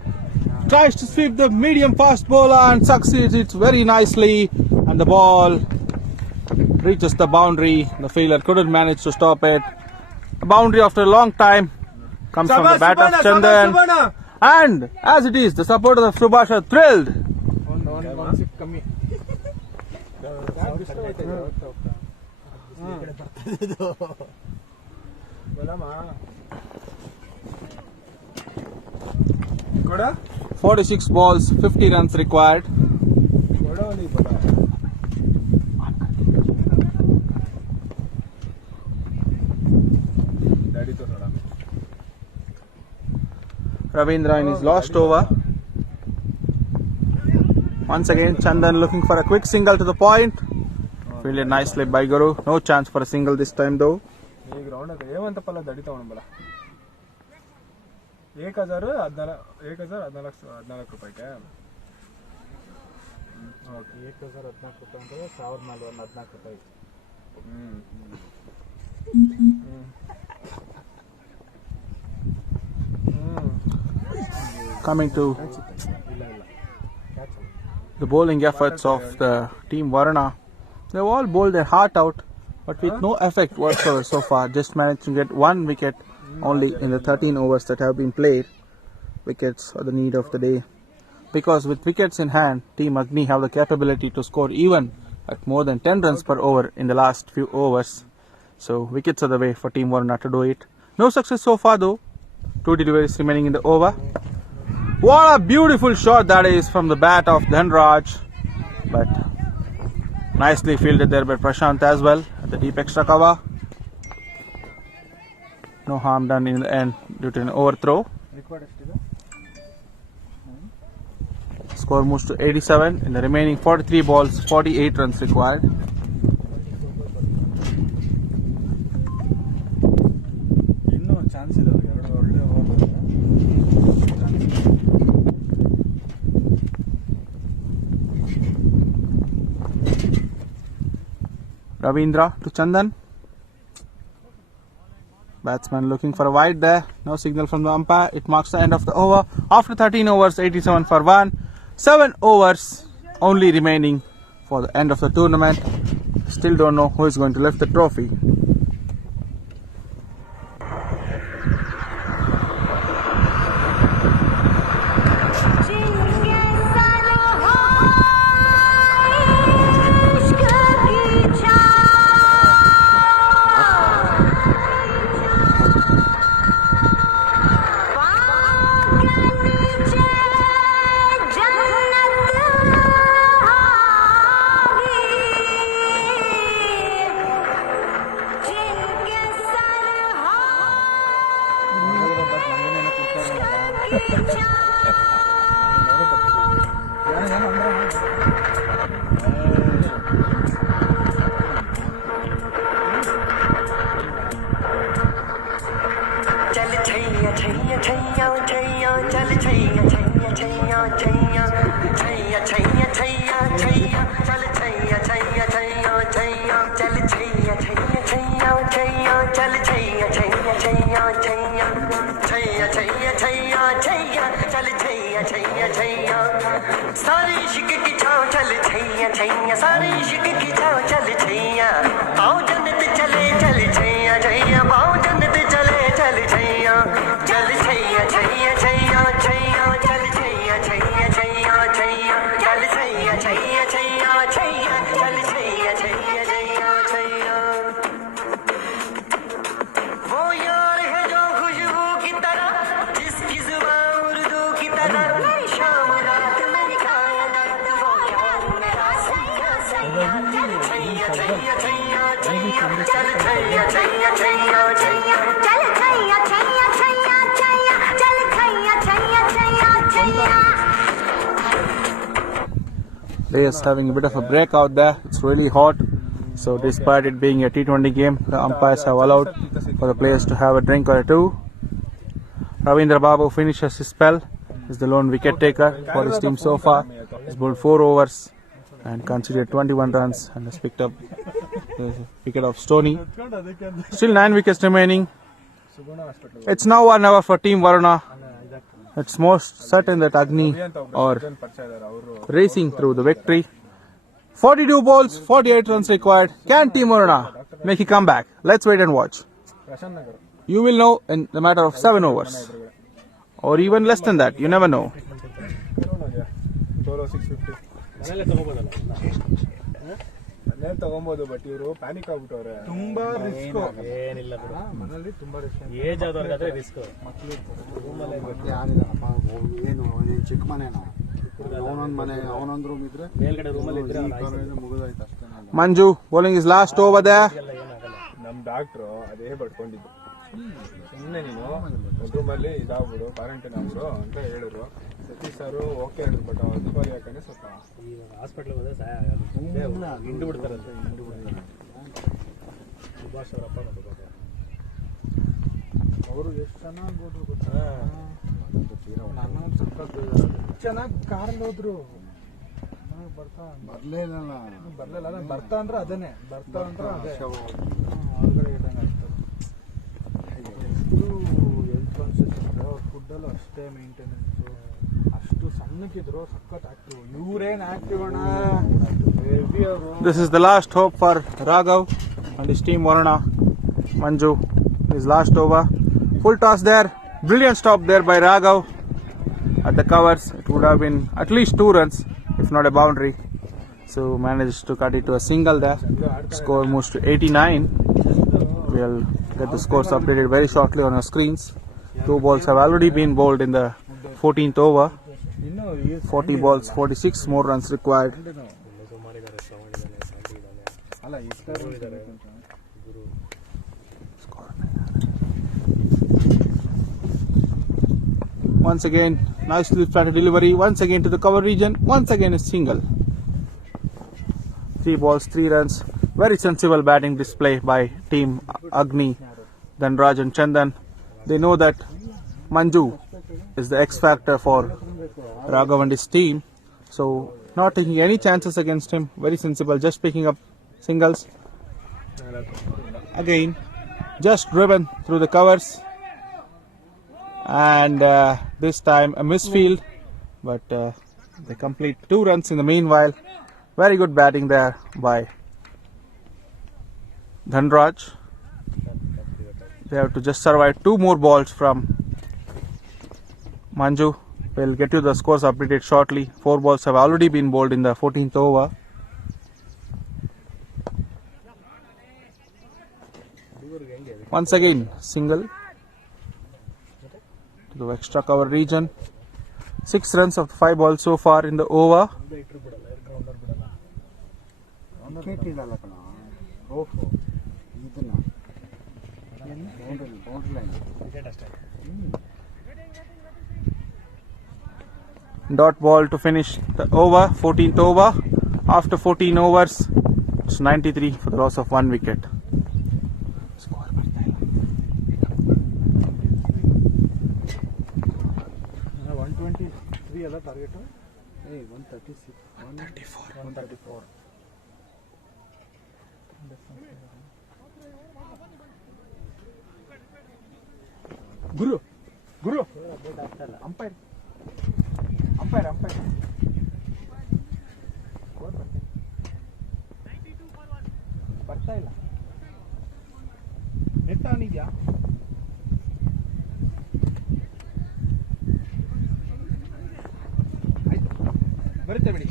Tries to sweep the medium fast bowler and succeeds it very nicely, and the ball reaches the boundary. The fielder couldn't manage to stop it. A boundary after a long time comes from the bat of Chandan. And as it is, the supporters of Subhash are thrilled. ಒಂದು SIP ಕಮ್ಮಿ. ಕೊಡ 46 balls, 50 runs required. ಕೊಡವಲ್ಲಿ ಬಡ daddy ತೋ ನೋಡ Ravindra in his last over. Once again, Chandan looking for a quick single to the point. Fielded nicely by Guru. No chance for a single this time though. ಈಗ round ಅದು ಏವಂತಪ್ಪಲ್ಲ ದಡಿ ತಗೊಂಬಲ್ಲ 1014 ರೂಪಾಯಿಗೆ okay 1014 ರೂಪಾಯಿ ಅಂದರೆ 1414 ರೂಪಾಯಿ. Coming to the bowling efforts of the team Varuna. They've all bowled their heart out, but with no effect whatsoever so far. Just managed to get one wicket only in the 13 overs that have been played. Wickets are the need of the day. Because with wickets in hand, Team Agni have the capability to score even at more than 10 runs per over in the last few overs. So wickets are the way for Team Varuna to do it. No success so far though. 2 deliveries remaining in the over. What a beautiful shot that is from the bat of Dhanraj. But nicely fielded there by Prashant as well at the deep extra cover. No harm done in the end due to an overthrow. Score moves to 87 in the remaining 43 balls, 48 runs required. ಇನ್ನೂ chance ಇದಾವೆ, ಎರಡು ಒಳ್ಳೆ over. Ravindra to Chandan. Batsman looking for a wide there. No signal from the umpire. It marks the end of the over. After 13 overs, 87 for 1. 7 overs only remaining for the end of the tournament. Still don't know who is going to lift the trophy. सारी इश्क की छाव चल छैया छैया, सारी इश्क की छाव चल छैया, आओ जन्नत चले चल छैया छैया, आओ जन्नत चले चल छैया, चल छैया छैया छैया छैया, चल छैया छैया छैया छैया, चल छैया छैया छैया छैया, चल छैया छैया छैया छैया। वो यार है जो खुशबू की तरह, जिसकी जुबान उर्दू की तरह, मेरी शाम रात मेरी कायनात, वो यार मेरा सैया सैया, चल छैया छैया छैया छैया, चल छैया छैया छैया छैया, चल छैया छैया छैया छैया, चल Chaiyya Chaiyya Chaiyya Chaiyya. Players having a bit of a break out there. It's really hot. So despite it being a T20 game, the umpires have allowed for the players to have a drink or two. Ravindra Babu finishes his spell. Is the lone wicket taker for his team so far. He's bowled 4 overs and considered 21 runs and has picked up the wicket of Stoney. Still 9 wickets remaining. It's now 1 hour for Team Varuna. It's most certain that Agni are racing through the victory. 42 balls, 48 runs required. Can Team Varuna make a comeback? Let's wait and watch. You will know in the matter of 7 overs. Or even less than that. You never know. ಮನೇಲಿ ತಗೊಬೋದು, but ಇವರು panic ಆಗ್ಬಿಟ್ಟವ್ರೆ. ತುಂಬಾ risk, ಏನಿಲ್ಲ ಬಿಡು ಮನೇಲಿ, ತುಂಬಾ risk. Age ಆದವ್ರಿಗಾದ್ರೆ risk. ಮಕ್ಕಳು ಏನು ಚಿಕ್ಕ ಮನೆನಾ, ಅವನೊಂದು ಮನೆ ಅವನೊಂದು ರೂಮ್ ಇದ್ರೆ ಮೇಲ್ಗಡೆ ರೂಮಲ್ಲಿ ಇದ್ರೆ ಮುಗಿದಾಯ್ತು ಅಷ್ಟೇ. Manju bowling his last over there. ನಮ್ಮ ಡಾಕ್ಟ್ರು ಅದೇ ಬಡ್ಕೊಂಡಿದ್ದು. ಸುಮ್ಮನೆ ನೀನು ರೂಮಲ್ಲಿ ಇದಾಗ್ಬಿಡು, ಕ್ವಾರಂಟೈನ್ ಆಗ್ಬಿಡು ಅಂತ ಹೇಳಿದ್ರು. ಸತೀಶ್ ಸರ್ ಓಕೆ ಹೇಳಿದ್ರು, ಬಟ್ ಅಧಿಕಾರಿ ಯಾಕಂದ್ರೆ ಸ್ವಲ್ಪ ಈಗ ಹಾಸ್ಪಿಟ್ಲಿಗೆ ಹೋದ್ರೆ ಹಿಂಡು ಬಿಡ್ತಾರಂತೆ. ಸುಭಾಷ್ ಅವರಪ್ಪ ನೋಡ್ಬೇಕು, ಅವರು ಎಷ್ಟು ಚೆನ್ನಾಗಿ ಹೋದ್ರು ಗೊತ್ತಾ. ನಾನು ಸ್ವಲ್ಪ ಚೆನ್ನಾಗಿ ಕಾರಲ್ಲಿ ಹೋದ್ರು, ಬರ್ತಾ ಬರ್ಲಿಲ್ಲ ಬರ್ತಾ ಅಂದ್ರೆ ಅದೇನೆ, ಬರ್ತಾ ಅಂದ್ರೆ ಅದೇ ಹೊರಗಡೆ ಇದ್ದಂಗೆ ಆಗ್ತದೆ. ಎಷ್ಟು ಹೆಲ್ತ್ ಕಾನ್ಷಿಯಸ್ ಇದ್ರೆ ಅವ್ರ ಫುಡ್ಡಲ್ಲೂ ಅಷ್ಟೇ ಮೇಂಟೆನೆನ್ಸು. ಅಷ್ಟು ಸಣ್ಣಕ್ಕಿದ್ರು ಸಖತ್ ಆಕ್ಟಿವ್. ಇವ್ರೇನು ಆಕ್ಟಿವ್ ಅಣ್ಣ, ಹೆವಿ ಅವರು. This is the last hope for Raghav and his team Varuna. Manju, his last over. Full toss there. Brilliant stop there by Raghav at the covers. It would have been at least 2 runs, if not a boundary. So managed to cut it to a single there. Score moves to 89. We'll get the scores updated very shortly on our screens. 2 balls have already been bowled in the 14th over. 40 balls, 46 more runs required. Once again, nicely flatted delivery. Once again to the cover region. Once again a single. 3 balls, 3 runs. Very sensible batting display by team Agni, Dhanraj and Chandan. They know that Manju is the X factor for Raghav and his team. So not taking any chances against him. Very sensible, just picking up singles. Again, just driven through the covers. And this time a misfield, but they complete 2 runs in the meanwhile. Very good batting there by Dhanraj. They have to just survive 2 more balls from Manju. We'll get you the scores updated shortly. 4 balls have already been bowled in the 14th over. Once again, single to the extra cover region. 6 runs of 5 balls so far in the over. Wicket ಇಡಲ್ಲ ಕಣ, rope ಇದನ್ನ boundary line wicket ಅಷ್ಟೇ. Dot ball to finish the over, 14th over. After 14 overs, it's 93 for the loss of 1 wicket. 123 ಅಲ್ಲ target. 136 134 ಗುರು ಗುರು umpire umpire umpire ಬರ್ತಾ ಇಲ್ಲ. Net on ಇದೆಯಾ? ಆಯ್ತು, ಬರುತ್ತೆ ಬಿಡಿ.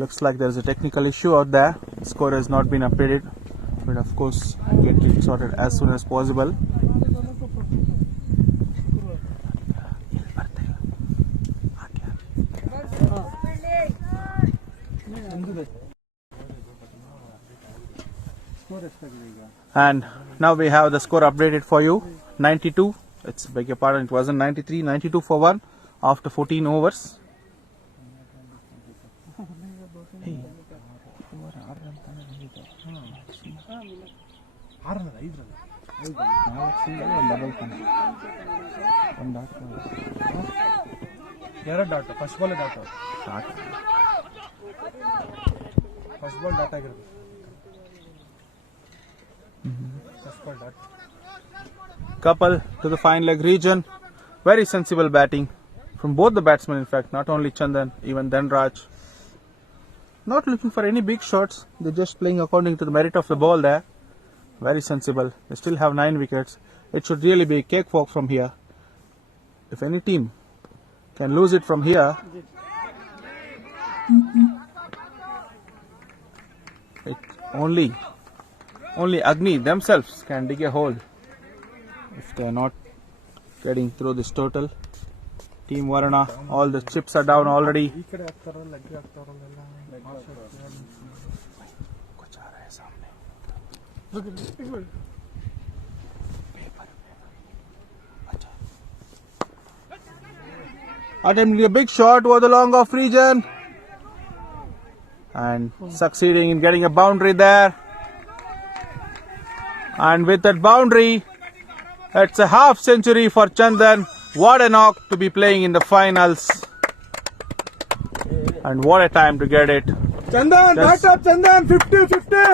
Looks like there's a technical issue out there. Score has not been updated. But of course, get it sorted as soon as possible. And now we have the score updated for you. 92. It's beg your pardon, it wasn't 93. 92 for 1 after 14 overs. ಎರಡು dot, first ball dot, first ball dot ಆಗಿರೋದು. First ball dot. Couple to the fine leg region. Very sensible batting from both the batsmen, in fact, not only Chandan, even Dhanraj. Not looking for any big shots, they're just playing according to the merit of the ball there. Very sensible. They still have 9 wickets. It should really be a cakewalk from here. If any team can lose it from here, it only Agni themselves can dig a hole if they are not getting through this total. Team Varuna, all the chips are down already. ಈ ಕಡೆ ಹಾಕ್ತಾರಲ್ಲ ಲಗ್ಗಿ ಹಾಕ್ತಾರಲ್ಲ Attempting a big shot over the long off region and succeeding in getting a boundary there. And with that boundary, it's a half century for Chandan. What a knock to be playing in the finals. And what a time to get it. Chandan Just- back up Chandan 50-50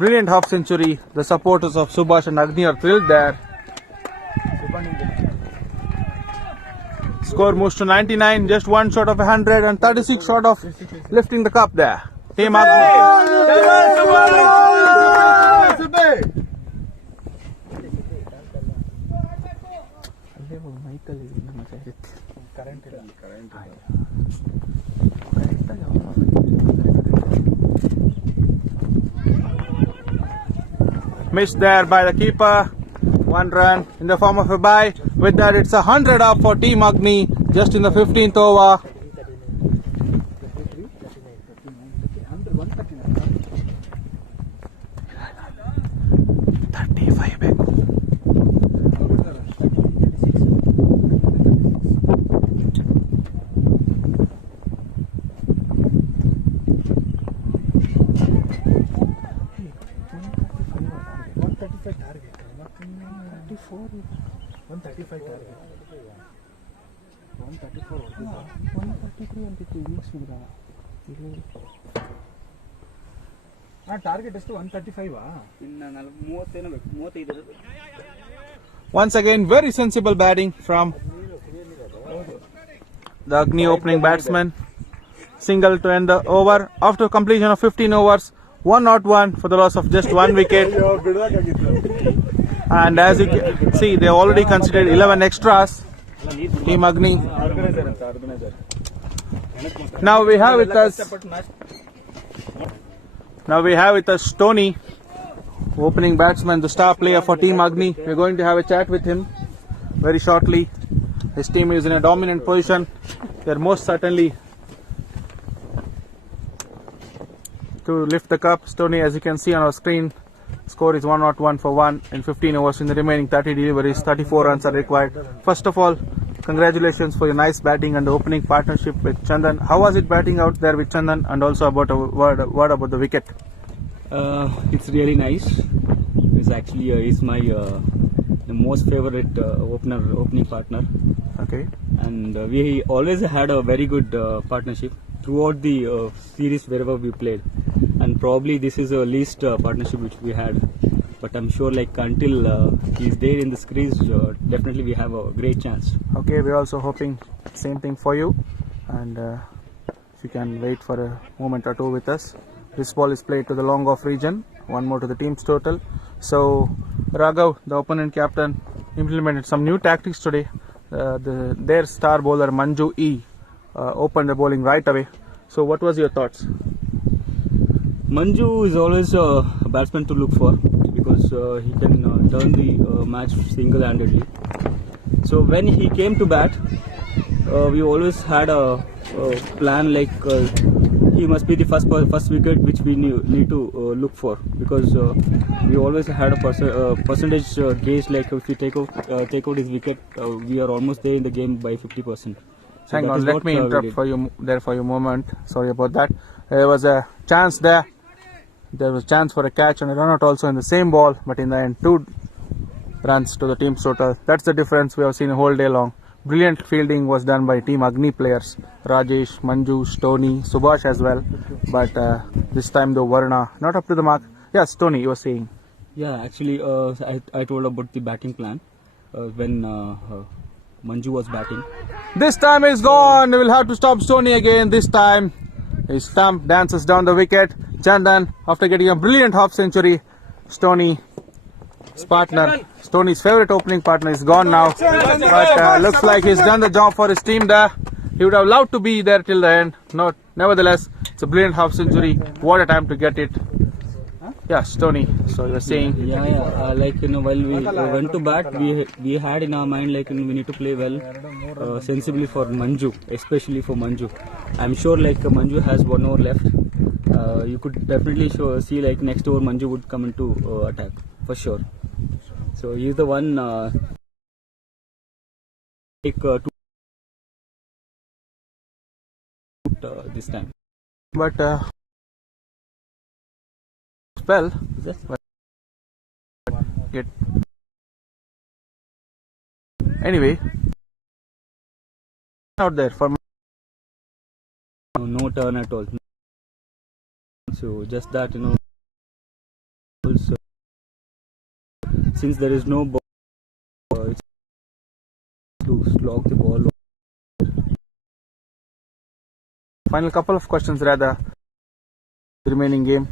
Brilliant half century. The supporters of Subhash and Agni are thrilled there. Score moves to 99, just one short of 100 and 36 short of lifting the cup there. Team Agni. Missed there by the keeper. One run in the form of a bye. With that, it's 100 up for Team Agni just in the 15th over. Target ಎಷ್ಟು 135 Once again, very sensible batting from the Agni opening batsman. Single to end the over. After completion of 15 overs, 101 for the loss of just one wicket. And as you can see, they already considered 11 extras. Team Agni. Now we have with us Tony, opening batsman, the star player for Team Agni. We're going to have a chat with him very shortly. His team is in a dominant position. They're most certainly to lift the cup. Tony, as you can see on our screen, score is 101 for 1 in 15 overs. In the remaining 30 deliveries, 34 runs are required. First of all, congratulations for your nice batting and the opening partnership with Chandan. How was it batting out there with Chandan, and also about a word about the wicket? It's really nice. It's actually he's my the most favorite opening partner, Okay. and we always had a very good partnership throughout the series wherever we played, and probably this is the least partnership which we had. But I'm sure, like, until he's there in the series, definitely we have a great chance. Okay, we're also hoping same thing for you, and if you can wait for a moment or two with us. This ball is played to the long off region, one more to the team's total. So Raghav, the opponent captain, implemented some new tactics today. Their star bowler Manju E opened the bowling right away. So what was your thoughts? Manju is always a batsman to look for, because he can turn the match single-handedly. So when he came to bat, we always had a plan, like he must be the first wicket which we need to look for, because we always had a percentage gauge, like if we take out his wicket, we are almost there in the game by 50%. So Hang that on, is let what, me we interrupt did. for you there for a moment. Sorry about that. There was a chance there. There was a chance for a catch and a run out also in the same ball, but in the end, 2 runs to the team's total. That's the difference we have seen a whole day long. Brilliant fielding was done by Team Agni players, Rajesh, Manju, Tony, Subhash as well. But this time though, Varuna not up to the mark. Yes, Tony, you were saying. Yeah, actually, I told about the batting plan when Manju was batting. This time is gone. We will have to stop Tony again. This time, his stump dances down the wicket. Chandan, after getting a brilliant half century, Tony's favorite opening partner is gone now. But looks like he's done the job for his team there. He would have loved to be there till the end. Nevertheless, it's a brilliant half century. What a time to get it. Yeah, Tony. So you were saying. Like while we went to bat, we had in our mind like we need to play well, sensibly for Manju, especially for Manju. I'm sure like Manju has 1 over left. You could definitely see like next over Manju would come into attack for sure. So he's the one take this time. But well, yet anyway, out there for no turn at all. So just that also, since there is no ball, it's to slog the ball. final couple of questions rather. The remaining game.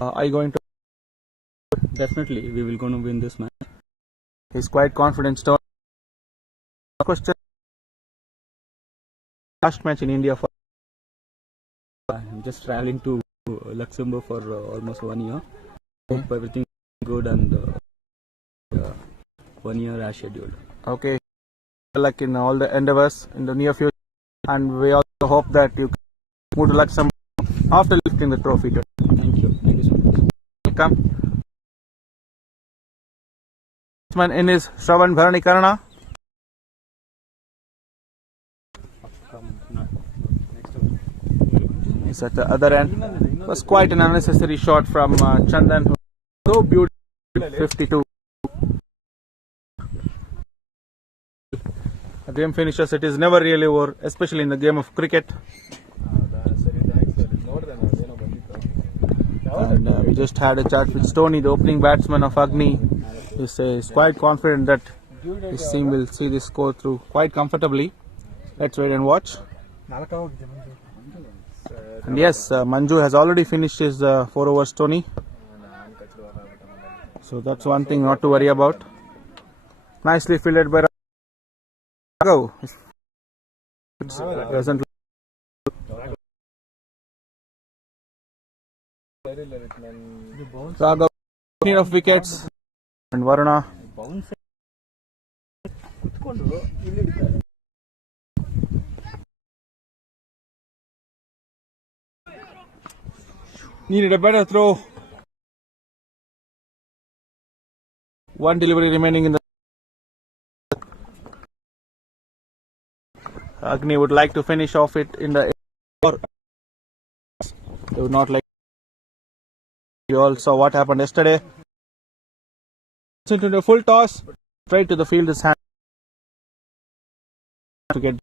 Are you going to? Definitely, we will going to win this match. He's quite confident. Question. Last match in India for. I'm just traveling to Luxembourg for almost 1 year. Hope everything is good and 1 year as scheduled. Okay. Luck in all the endeavors in the near future, and we also hope that you move to Luxembourg after lifting the trophy. Thank you. Thank you so much. Welcome. In is Shravan Bharanikarana. He's at the other end. It was quite an unnecessary shot from Chandan. So beautiful. 52. The game finishes. It is never really over, especially in the game of cricket. And we just had a chat with Stoney, the opening batsman of Agni. He says quite confident that his team will see this score through quite comfortably. Let's wait and watch. And yes, Manju has already finished his 4 overs, Tony. So that's one thing not to worry about. Nicely fielded by Raghav. Doesn't Raghav clean of wickets and Varuna. Needed a better throw. One delivery remaining in the. Agni would like to finish off it in the. They would not like. You all saw what happened yesterday. Into the full toss, straight to the fielder's hand to get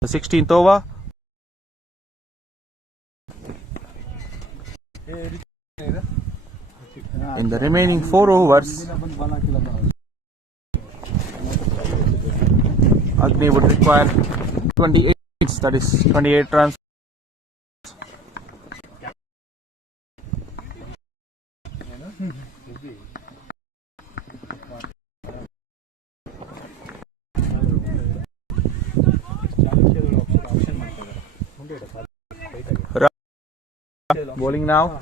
the 16th over. In the remaining 4 overs, Agni would require 28, that is 28 runs. Bowling now.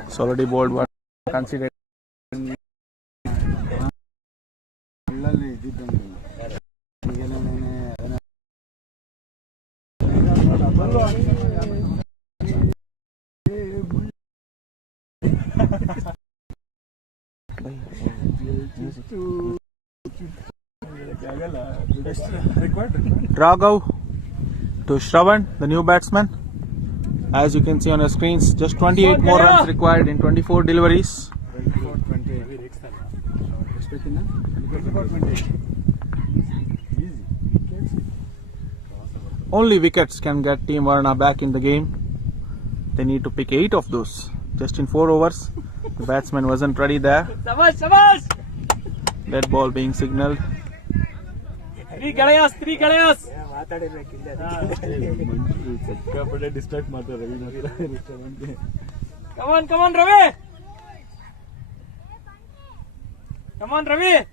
It's already bowled one. Considered. Raghav to Shravan, the new batsman. As you can see on your screens, just 28 more runs required in 24 deliveries. Only wickets can get Team Varuna back in the game. They need to pick 8 of those just in 4 overs. The batsman wasn't ready there. Dead ball being signalled. 3 galayas. Come on, Ravi. Come on, Ravi.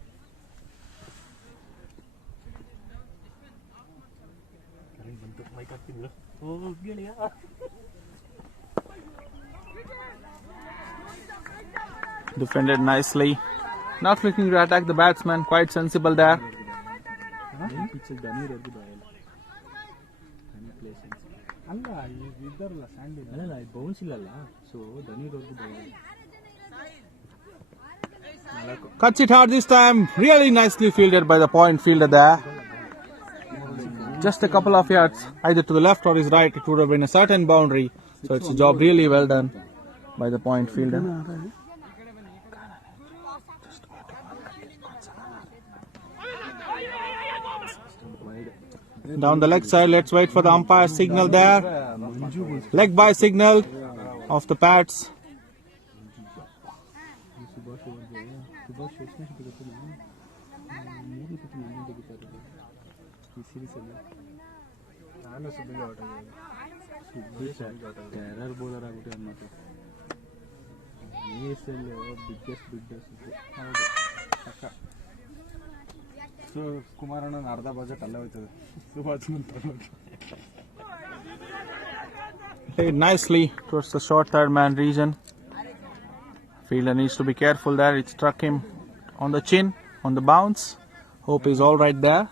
Defended nicely. Not looking to attack the batsman. Quite sensible there. ಅಲ್ಲ ಇದ್ದಾರಲ್ಲ Sandy ಅಲ್ಲ bounce ಇಲ್ಲಲ್ಲ so ಧನಿರವ್ರಿಗೂ Cuts it hard this time. Really nicely fielded by the point fielder there. Just a couple of yards, either to the left or his right, it would have been a certain boundary. So it's a job really well done by the point fielder. Down the leg side, let's wait for the umpire signal there. Leg by signal of the pads. ನಾನು ಸುಬ್ಬಿಗೆ out terror bowler ಆಗ್ಬಿಟ್ಟು ಏನು ಮಾತು biggest ಹೌದು ಪಕ್ಕ ಕುಮಾರಣ್ಣನ ಅರ್ಧ budget ಅಲ್ಲೇ ಹೋಯ್ತದೆ Subhash Played nicely towards the short third man region. Fielder needs to be careful there. It struck him on the chin, on the bounce. Hope he's all right there.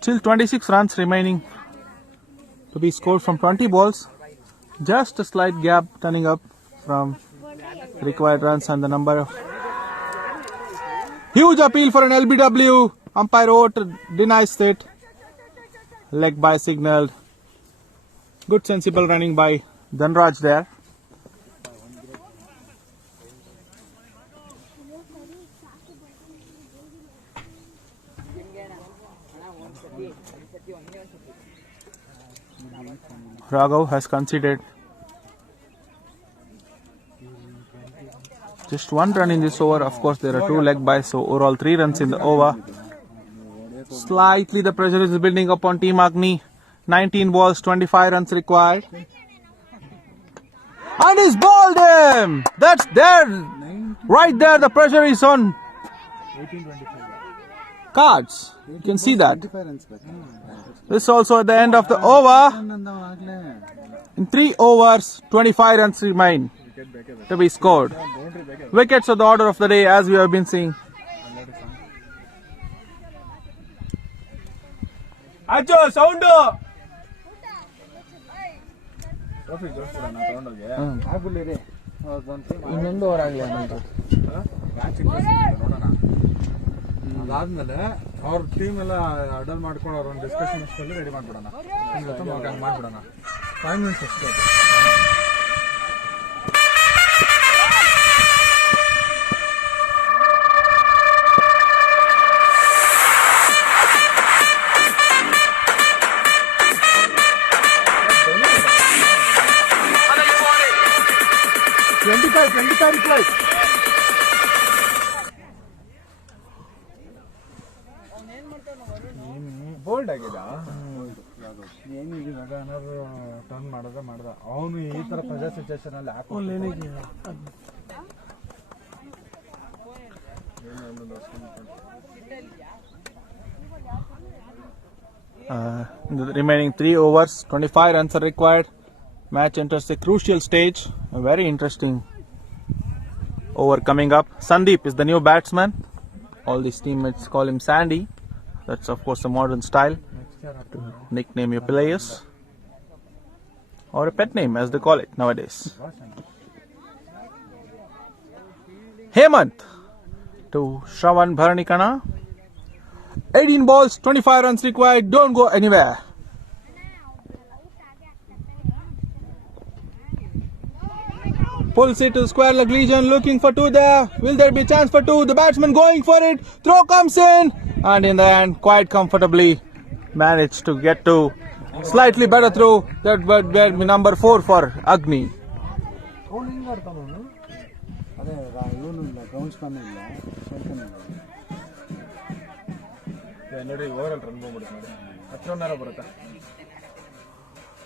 Still 26 runs remaining to be scored from 20 balls. Just a slight gap turning up from required runs and the number of... Huge appeal for an LBW. Umpire Oat denies it. Leg by signaled. Good sensible running by Dhanraj there. Raghav has conceded just one run in this over. Of course, there are two leg byes, so overall 3 runs in the over. Slightly the pressure is building up on Team Agni. 19 balls, 25 runs required. And he's bowled him! That's there! Right there, the pressure is on cards. You can see that. This also at the end of the over. In 3 overs, 25 runs remain to be scored. Wickets are the order of the day, as we have been seeing. Acho, sound! ಇನ್ನೊಂದು over ಆಗಲಿ ಅದಾದ್ಮೇಲೆ ಅವ್ರ team ಎಲ್ಲ ಅಡಲ್ ಮಾಡ್ಕೊಂಡು ಅವ್ರ ಒಂದು discussion ಅಷ್ಟಲ್ಲಿ ready ಮಾಡ್ಬಿಡೋಣ ಹಂಗೆ ಮಾಡ್ಬಿಡೋಣ 5 minutes ಅಷ್ಟೇ. ಬೋಲ್ಡ್ ಆಗಿದ ಏನಿದೆ ಏನಾದ್ರು ಟರ್ನ್ ಮಾಡ್ದ ಅವನು ಈ ತರ ಪ್ರೆಷರ್ ಸಿಚುವೇಶನ್ ಅಲ್ಲಿ In the remaining 3 overs, 25 runs are required. Match enters a crucial stage. A very interesting over coming up. Sandeep is the new batsman. All these teammates call him Sandy. That's of course a modern style to nickname your players, or a pet name as they call it nowadays. Hemant to Shravan Bharanikana. 18 balls, 25 runs required. Don't go anywhere. Pulls it to the square leg region, looking for 2 there. Will there be a chance for 2? The batsman going for it. Throw comes in. And in the end, quite comfortably managed to get to slightly better throw. That would be number 4 for Agni. ಅದೇ ಇವನು ಇಲ್ಲ grounds man ಇಲ್ಲ ನೋಡಿ over run ಬಂದ್ಬಿಡುತ್ತೆ ಹತ್ರ ಬರುತ್ತೆ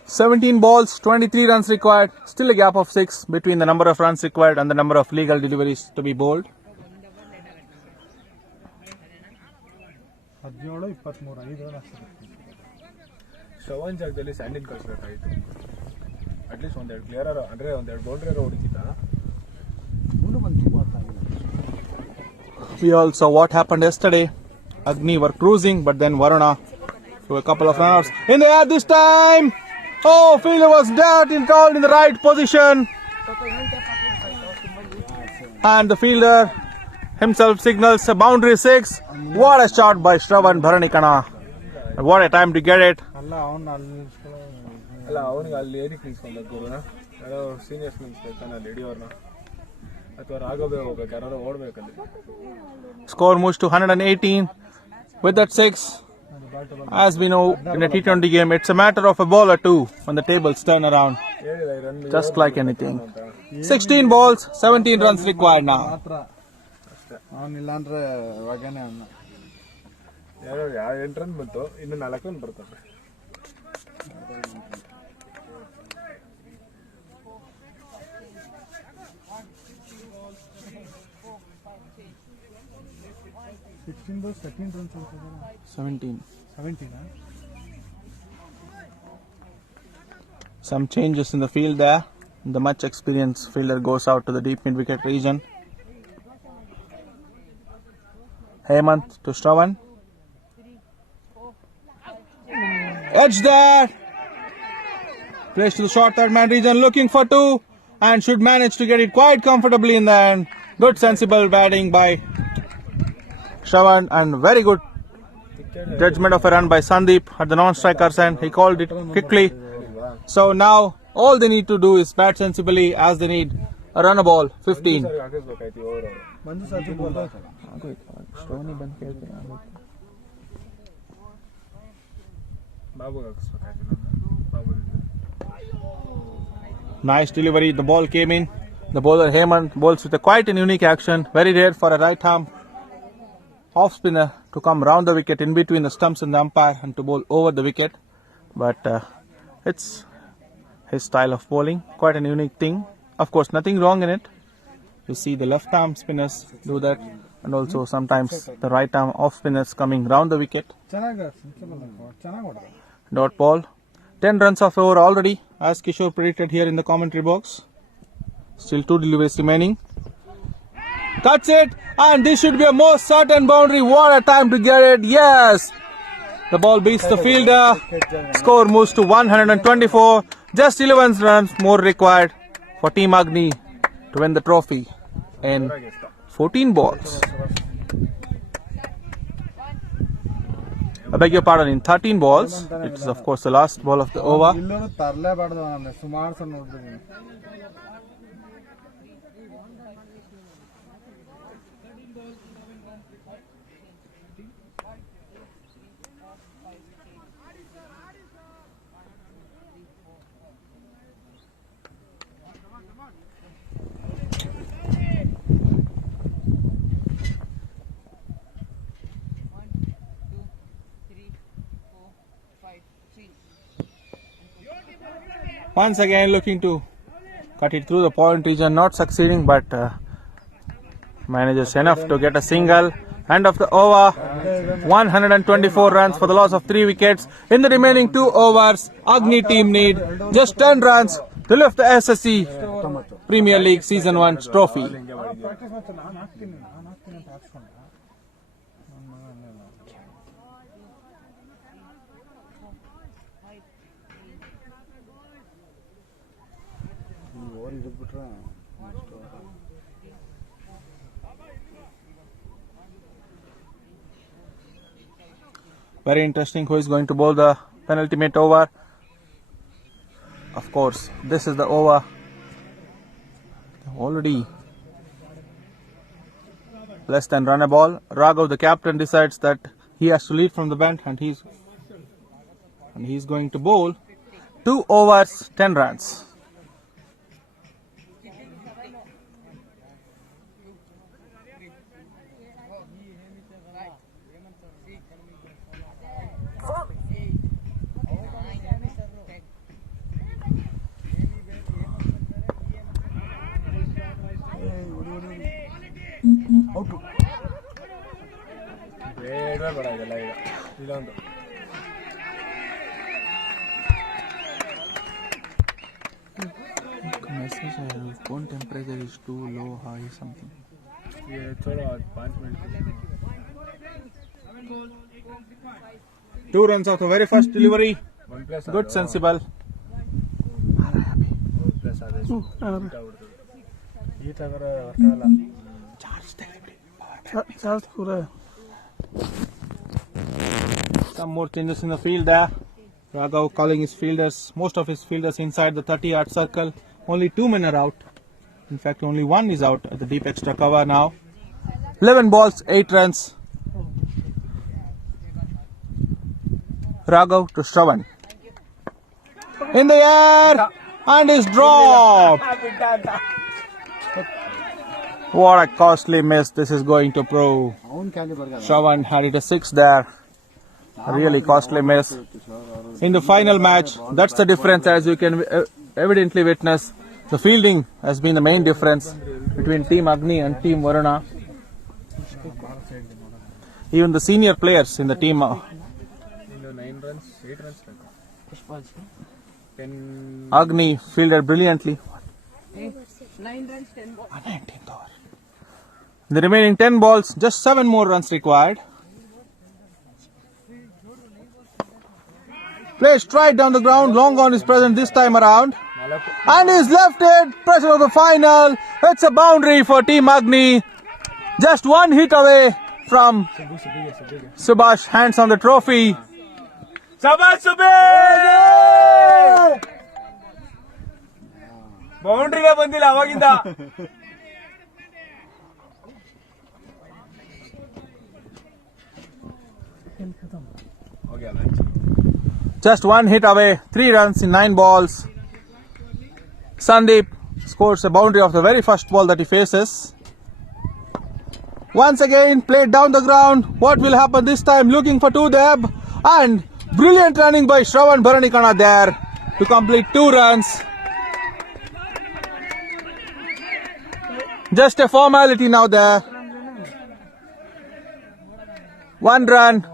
17 balls, 23 runs required. Still a gap of 6 between the number of runs required and the number of legal deliveries to be bowled. 17-23 5 run ಅಷ್ಟೇ. ಶ್ರವಣ್ ಜಾಗದಲ್ಲಿ ಸ್ಯಾಂಡಿನ್ ಕಳಿಸ್ಬೇಕಾಗಿತ್ತು. ಅಟ್ಲೀಸ್ಟ್ ಒಂದೆರಡು ಕ್ಲಿಯರ್ ಅಂದರೆ ಒಂದೆರಡು boundary ಹೊಡಿತಿದ್ದ. We all saw what happened yesterday. Agni were cruising, but then Varuna threw a couple of runners in the air this time. Oh, fielder was dead in the right position, and the fielder himself signals a boundary 6. What a shot by Shravan Bharanikana! What a time to get it. ಅಲ್ಲ ಅವನಿಗೆ ಅಲ್ಲಿ ಏನಕ್ಕೆ ನಿಲ್ಸ್ಕೊಂಬೇಕು ಗುರುನ? ಯಾರೋ seniors ನಿಲ್ಸ್ಬೇಕಾನ ಲೇಡಿಯವ್ರನ್ನ ಅಥವಾ ರಾಘವೇ ಹೋಗ್ಬೇಕು, ಯಾರು ಓಡ್ಬೇಕಲ್ಲಿ. Score moves to 118 with that 6. As we know, in a T20 game, it's a matter of a ball or two when the tables turn around. Just like anything. 16 balls, 17 runs required now. ಅವನಿಲ್ಲ ಅಂದ್ರೆ ಇವಾಗೇನೆ ಅವನ್ನ ಯಾರೋ 8 run ಬಂತು, ಇನ್ನು 4 run ಬರ್ತವೆ. Second runs 17. 17. Some changes in the field there. The much experienced fielder goes out to the deep mid wicket region. Hemant to Shravan. Edge there. Plays to the short third man region, looking for 2 and should manage to get it quite comfortably in the end. Good sensible batting by Shravan and very good judgment of a run by Sandeep at the non-striker's end. He called it quickly. So now all they need to do is bat sensibly as they need a run a ball 15. Nice delivery. The ball came in. The bowler Hemant bowls with a quite an unique action. Very rare for a right arm off spinner to come round the wicket in between the stumps and the umpire and to bowl over the wicket. But it's his style of bowling. Quite an unique thing. Of course, nothing wrong in it. You see the left arm spinners do that, and also sometimes the right arm off spinners coming round the wicket. Dot ball. 10 runs of over already, as Kishore predicted here in the commentary box. Still 2 deliveries remaining. That's it, and this should be a more certain boundary. What a time to get it. Yes, the ball beats the fielder. Score moves to 124. Just 11 runs more required for Team Agni to win the trophy in 14 balls. I beg your pardon, in 13 balls. It is of course the last ball of the over. Once again looking to cut it through the point region, not succeeding, but manages enough to get a single. End of the over. 124 runs for the loss of 3 wickets. In the remaining 2 overs, Agni team need just 10 runs to lift the SSC Premier League Season 1 trophy. Very interesting who is going to bowl the penultimate over. Of course, this is the over. Already less than run a ball. Raghav, the captain, decides that he has to lead from the bench, and he's going to bowl 2 overs, 10 runs. ಇಡಬೇಡ ಇದೆಲ್ಲ ಈಗ ಇದೊಂದು message phone temperature is too low, high something. ये छोड़ो 5 minute 2 runs of the very first delivery. 1+ Good sensible. Plus आधे ये तगर work charge पूरा है. Some more changes in the field there. Raghav calling his fielders, most of his fielders inside the 30-yard circle. Only 2 men are out. In fact, only one is out at the deep extra cover now. 11 balls, 8 runs. Raghav to Shravan. In the air and is dropped. What a costly miss this is going to prove. Shravan had it a 6 there. A really costly miss. In the final match, that's the difference, as you can evidently witness. The fielding has been the main difference between Team Agni and Team Varuna. Even the senior players in the team 9 runs 8 runs 10 Agni fielded brilliantly. 9 runs 10 balls. 19th over. The remaining 10 balls, just 7 more runs required. Placed right down the ground, long on is present this time around. And he's left it, pressure of the final. It's a boundary for Team Agni. Just one hit away from Subhash, hands on the trophy. Subhash Subhi boundary ga bandilla avaginda ho gaya match. Just one hit away, 3 runs in 9 balls. Sandeep scores a boundary of the very first ball that he faces. Once again, played down the ground. What will happen this time? Looking for 2 deb. And brilliant running by Shravan Bharanikana there to complete 2 runs. Just a formality now there. 1 run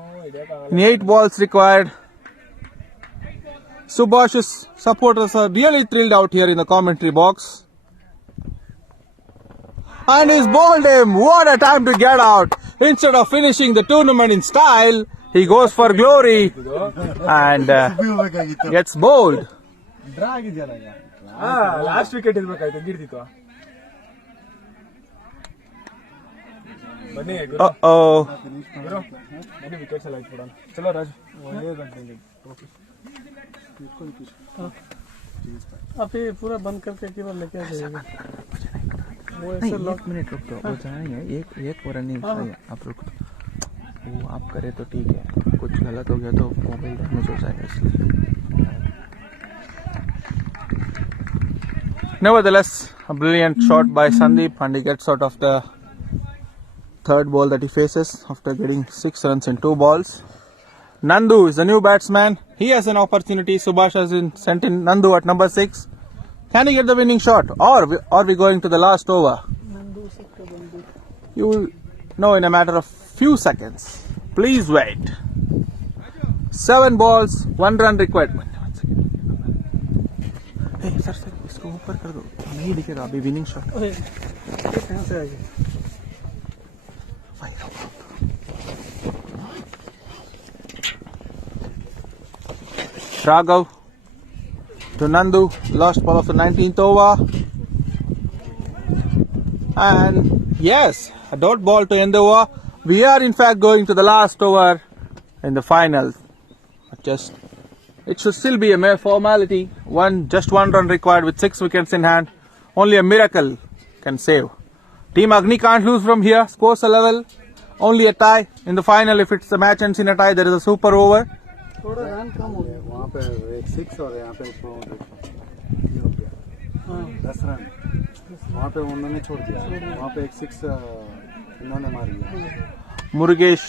in 8 balls required. Subhash's supporters are really thrilled out here in the commentary box. And he's bowled him. What a time to get out. Instead of finishing the tournament in style, he goes for glory and gets bowled. Last wicket ಇರ್ಬೇಕಾಯ್ತು ಗಿಡ್ತಿತ್ತು ಬನ್ನಿ ಗುರು Uh-oh. ಗುರು ಬನ್ನಿ wickets ಎಲ್ಲ ಇಟ್ಬಿಡೋಣ ಚಲೋ ರಾಜ್ ಒಳ್ಳೆ आप ये पूरा बंद करके केवल लेके आ जाइएगा. वो ऐसे नहीं, लॉक 1 मिनट रुक दो, वो जाएंगे. एक और रनिंग आप रुक दो. वो आप करे तो ठीक है, कुछ गलत हो गया तो मोबाइल डैमेज हो जाएगा इसलिए. Nevertheless, a brilliant shot by Sandeep and he gets out of the third ball that he faces after getting 6 runs in 2 balls. Nandu is the new batsman. He has an opportunity. Subhash has sent in Nandu at number 6. Can he get the winning shot? Or are we going to the last over? You will know in a matter of few seconds. Please wait. 7 balls, 1 run required. Hey, sir, इसको ऊपर कर दो. नहीं दिखेगा अभी winning shot. कहाँ से आ गया? Raghav to Nandu, last ball of the 19th over. And yes, a dot ball to end the over. We are in fact going to the last over in the final. It should still be a mere formality. Just one run required with 6 wickets in hand. Only a miracle can save. Team Agni can't lose from here. Scores a level. Only a tie. In the final, if it's the match ends in a tie, there is a super over. थोड़ा run कम हो गया. वहाँ पे एक 6 और यहाँ पे 10 run वहाँ पे उन्होंने छोड़ दिया वहाँ पे एक 6 इन्होंने मार दिया. Murugesh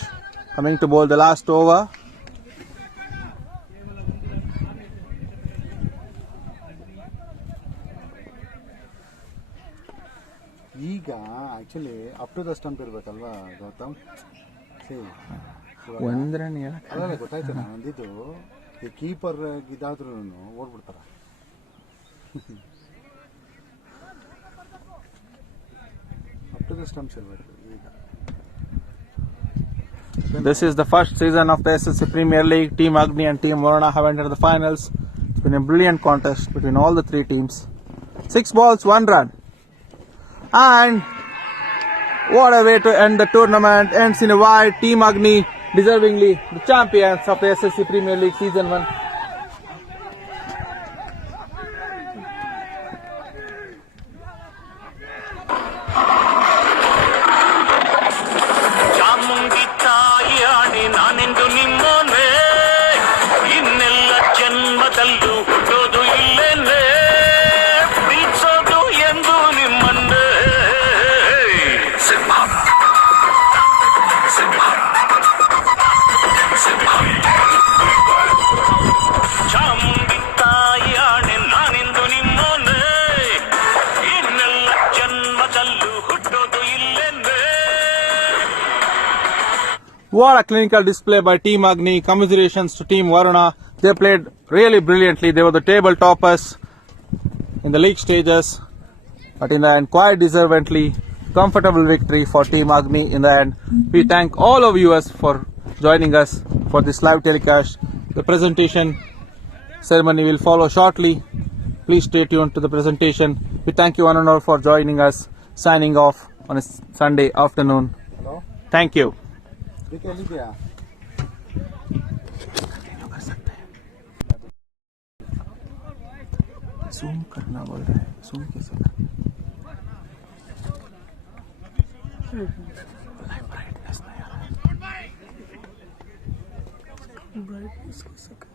coming to bowl the last over. ಈಗ actually up to the stump ಇರಬೇಕಲ್ವಾ ಗೌತಮ್. ಅದಲ್ಲ ಗೊತ್ತಾಯ್ತು ನಾನು ಅಂದಿದ್ದು ಈ ಕೀಪರ್ ಇದಾದ್ರೂ ಓಡ್ಬಿಡ್ತಾರ. ಅಪ್ ಟು ದ ಸ್ಟಂಪ್ಸ್ ಇರಬೇಕು ಈಗ. This is the first season of the SSC Premier League. Team Agni and Team Varuna have entered the finals. It's been a brilliant contest between all the three teams. 6 balls, 1 run. And what a way to end the tournament. Ends in a wide. Team Agni deservingly the champions of the SSC Premier League Season 1. What a clinical display by Team Agni. Commiserations to Team Varuna. They played really brilliantly. They were the table toppers in the league stages. But in the end, quite deservedly, comfortable victory for Team Agni in the end. We thank all of viewers for joining us for this live telecast. The presentation ceremony will follow shortly. Please stay tuned to the presentation. We thank you one and all for joining us. Signing off on a Sunday afternoon. Hello? Thank you. ಎಲ್ಲಿದೆಯಾ? Zoom करना बोल रहा है. Zoom कैसे करना? Brightness नहीं आ रहा है. Brightness कैसे कर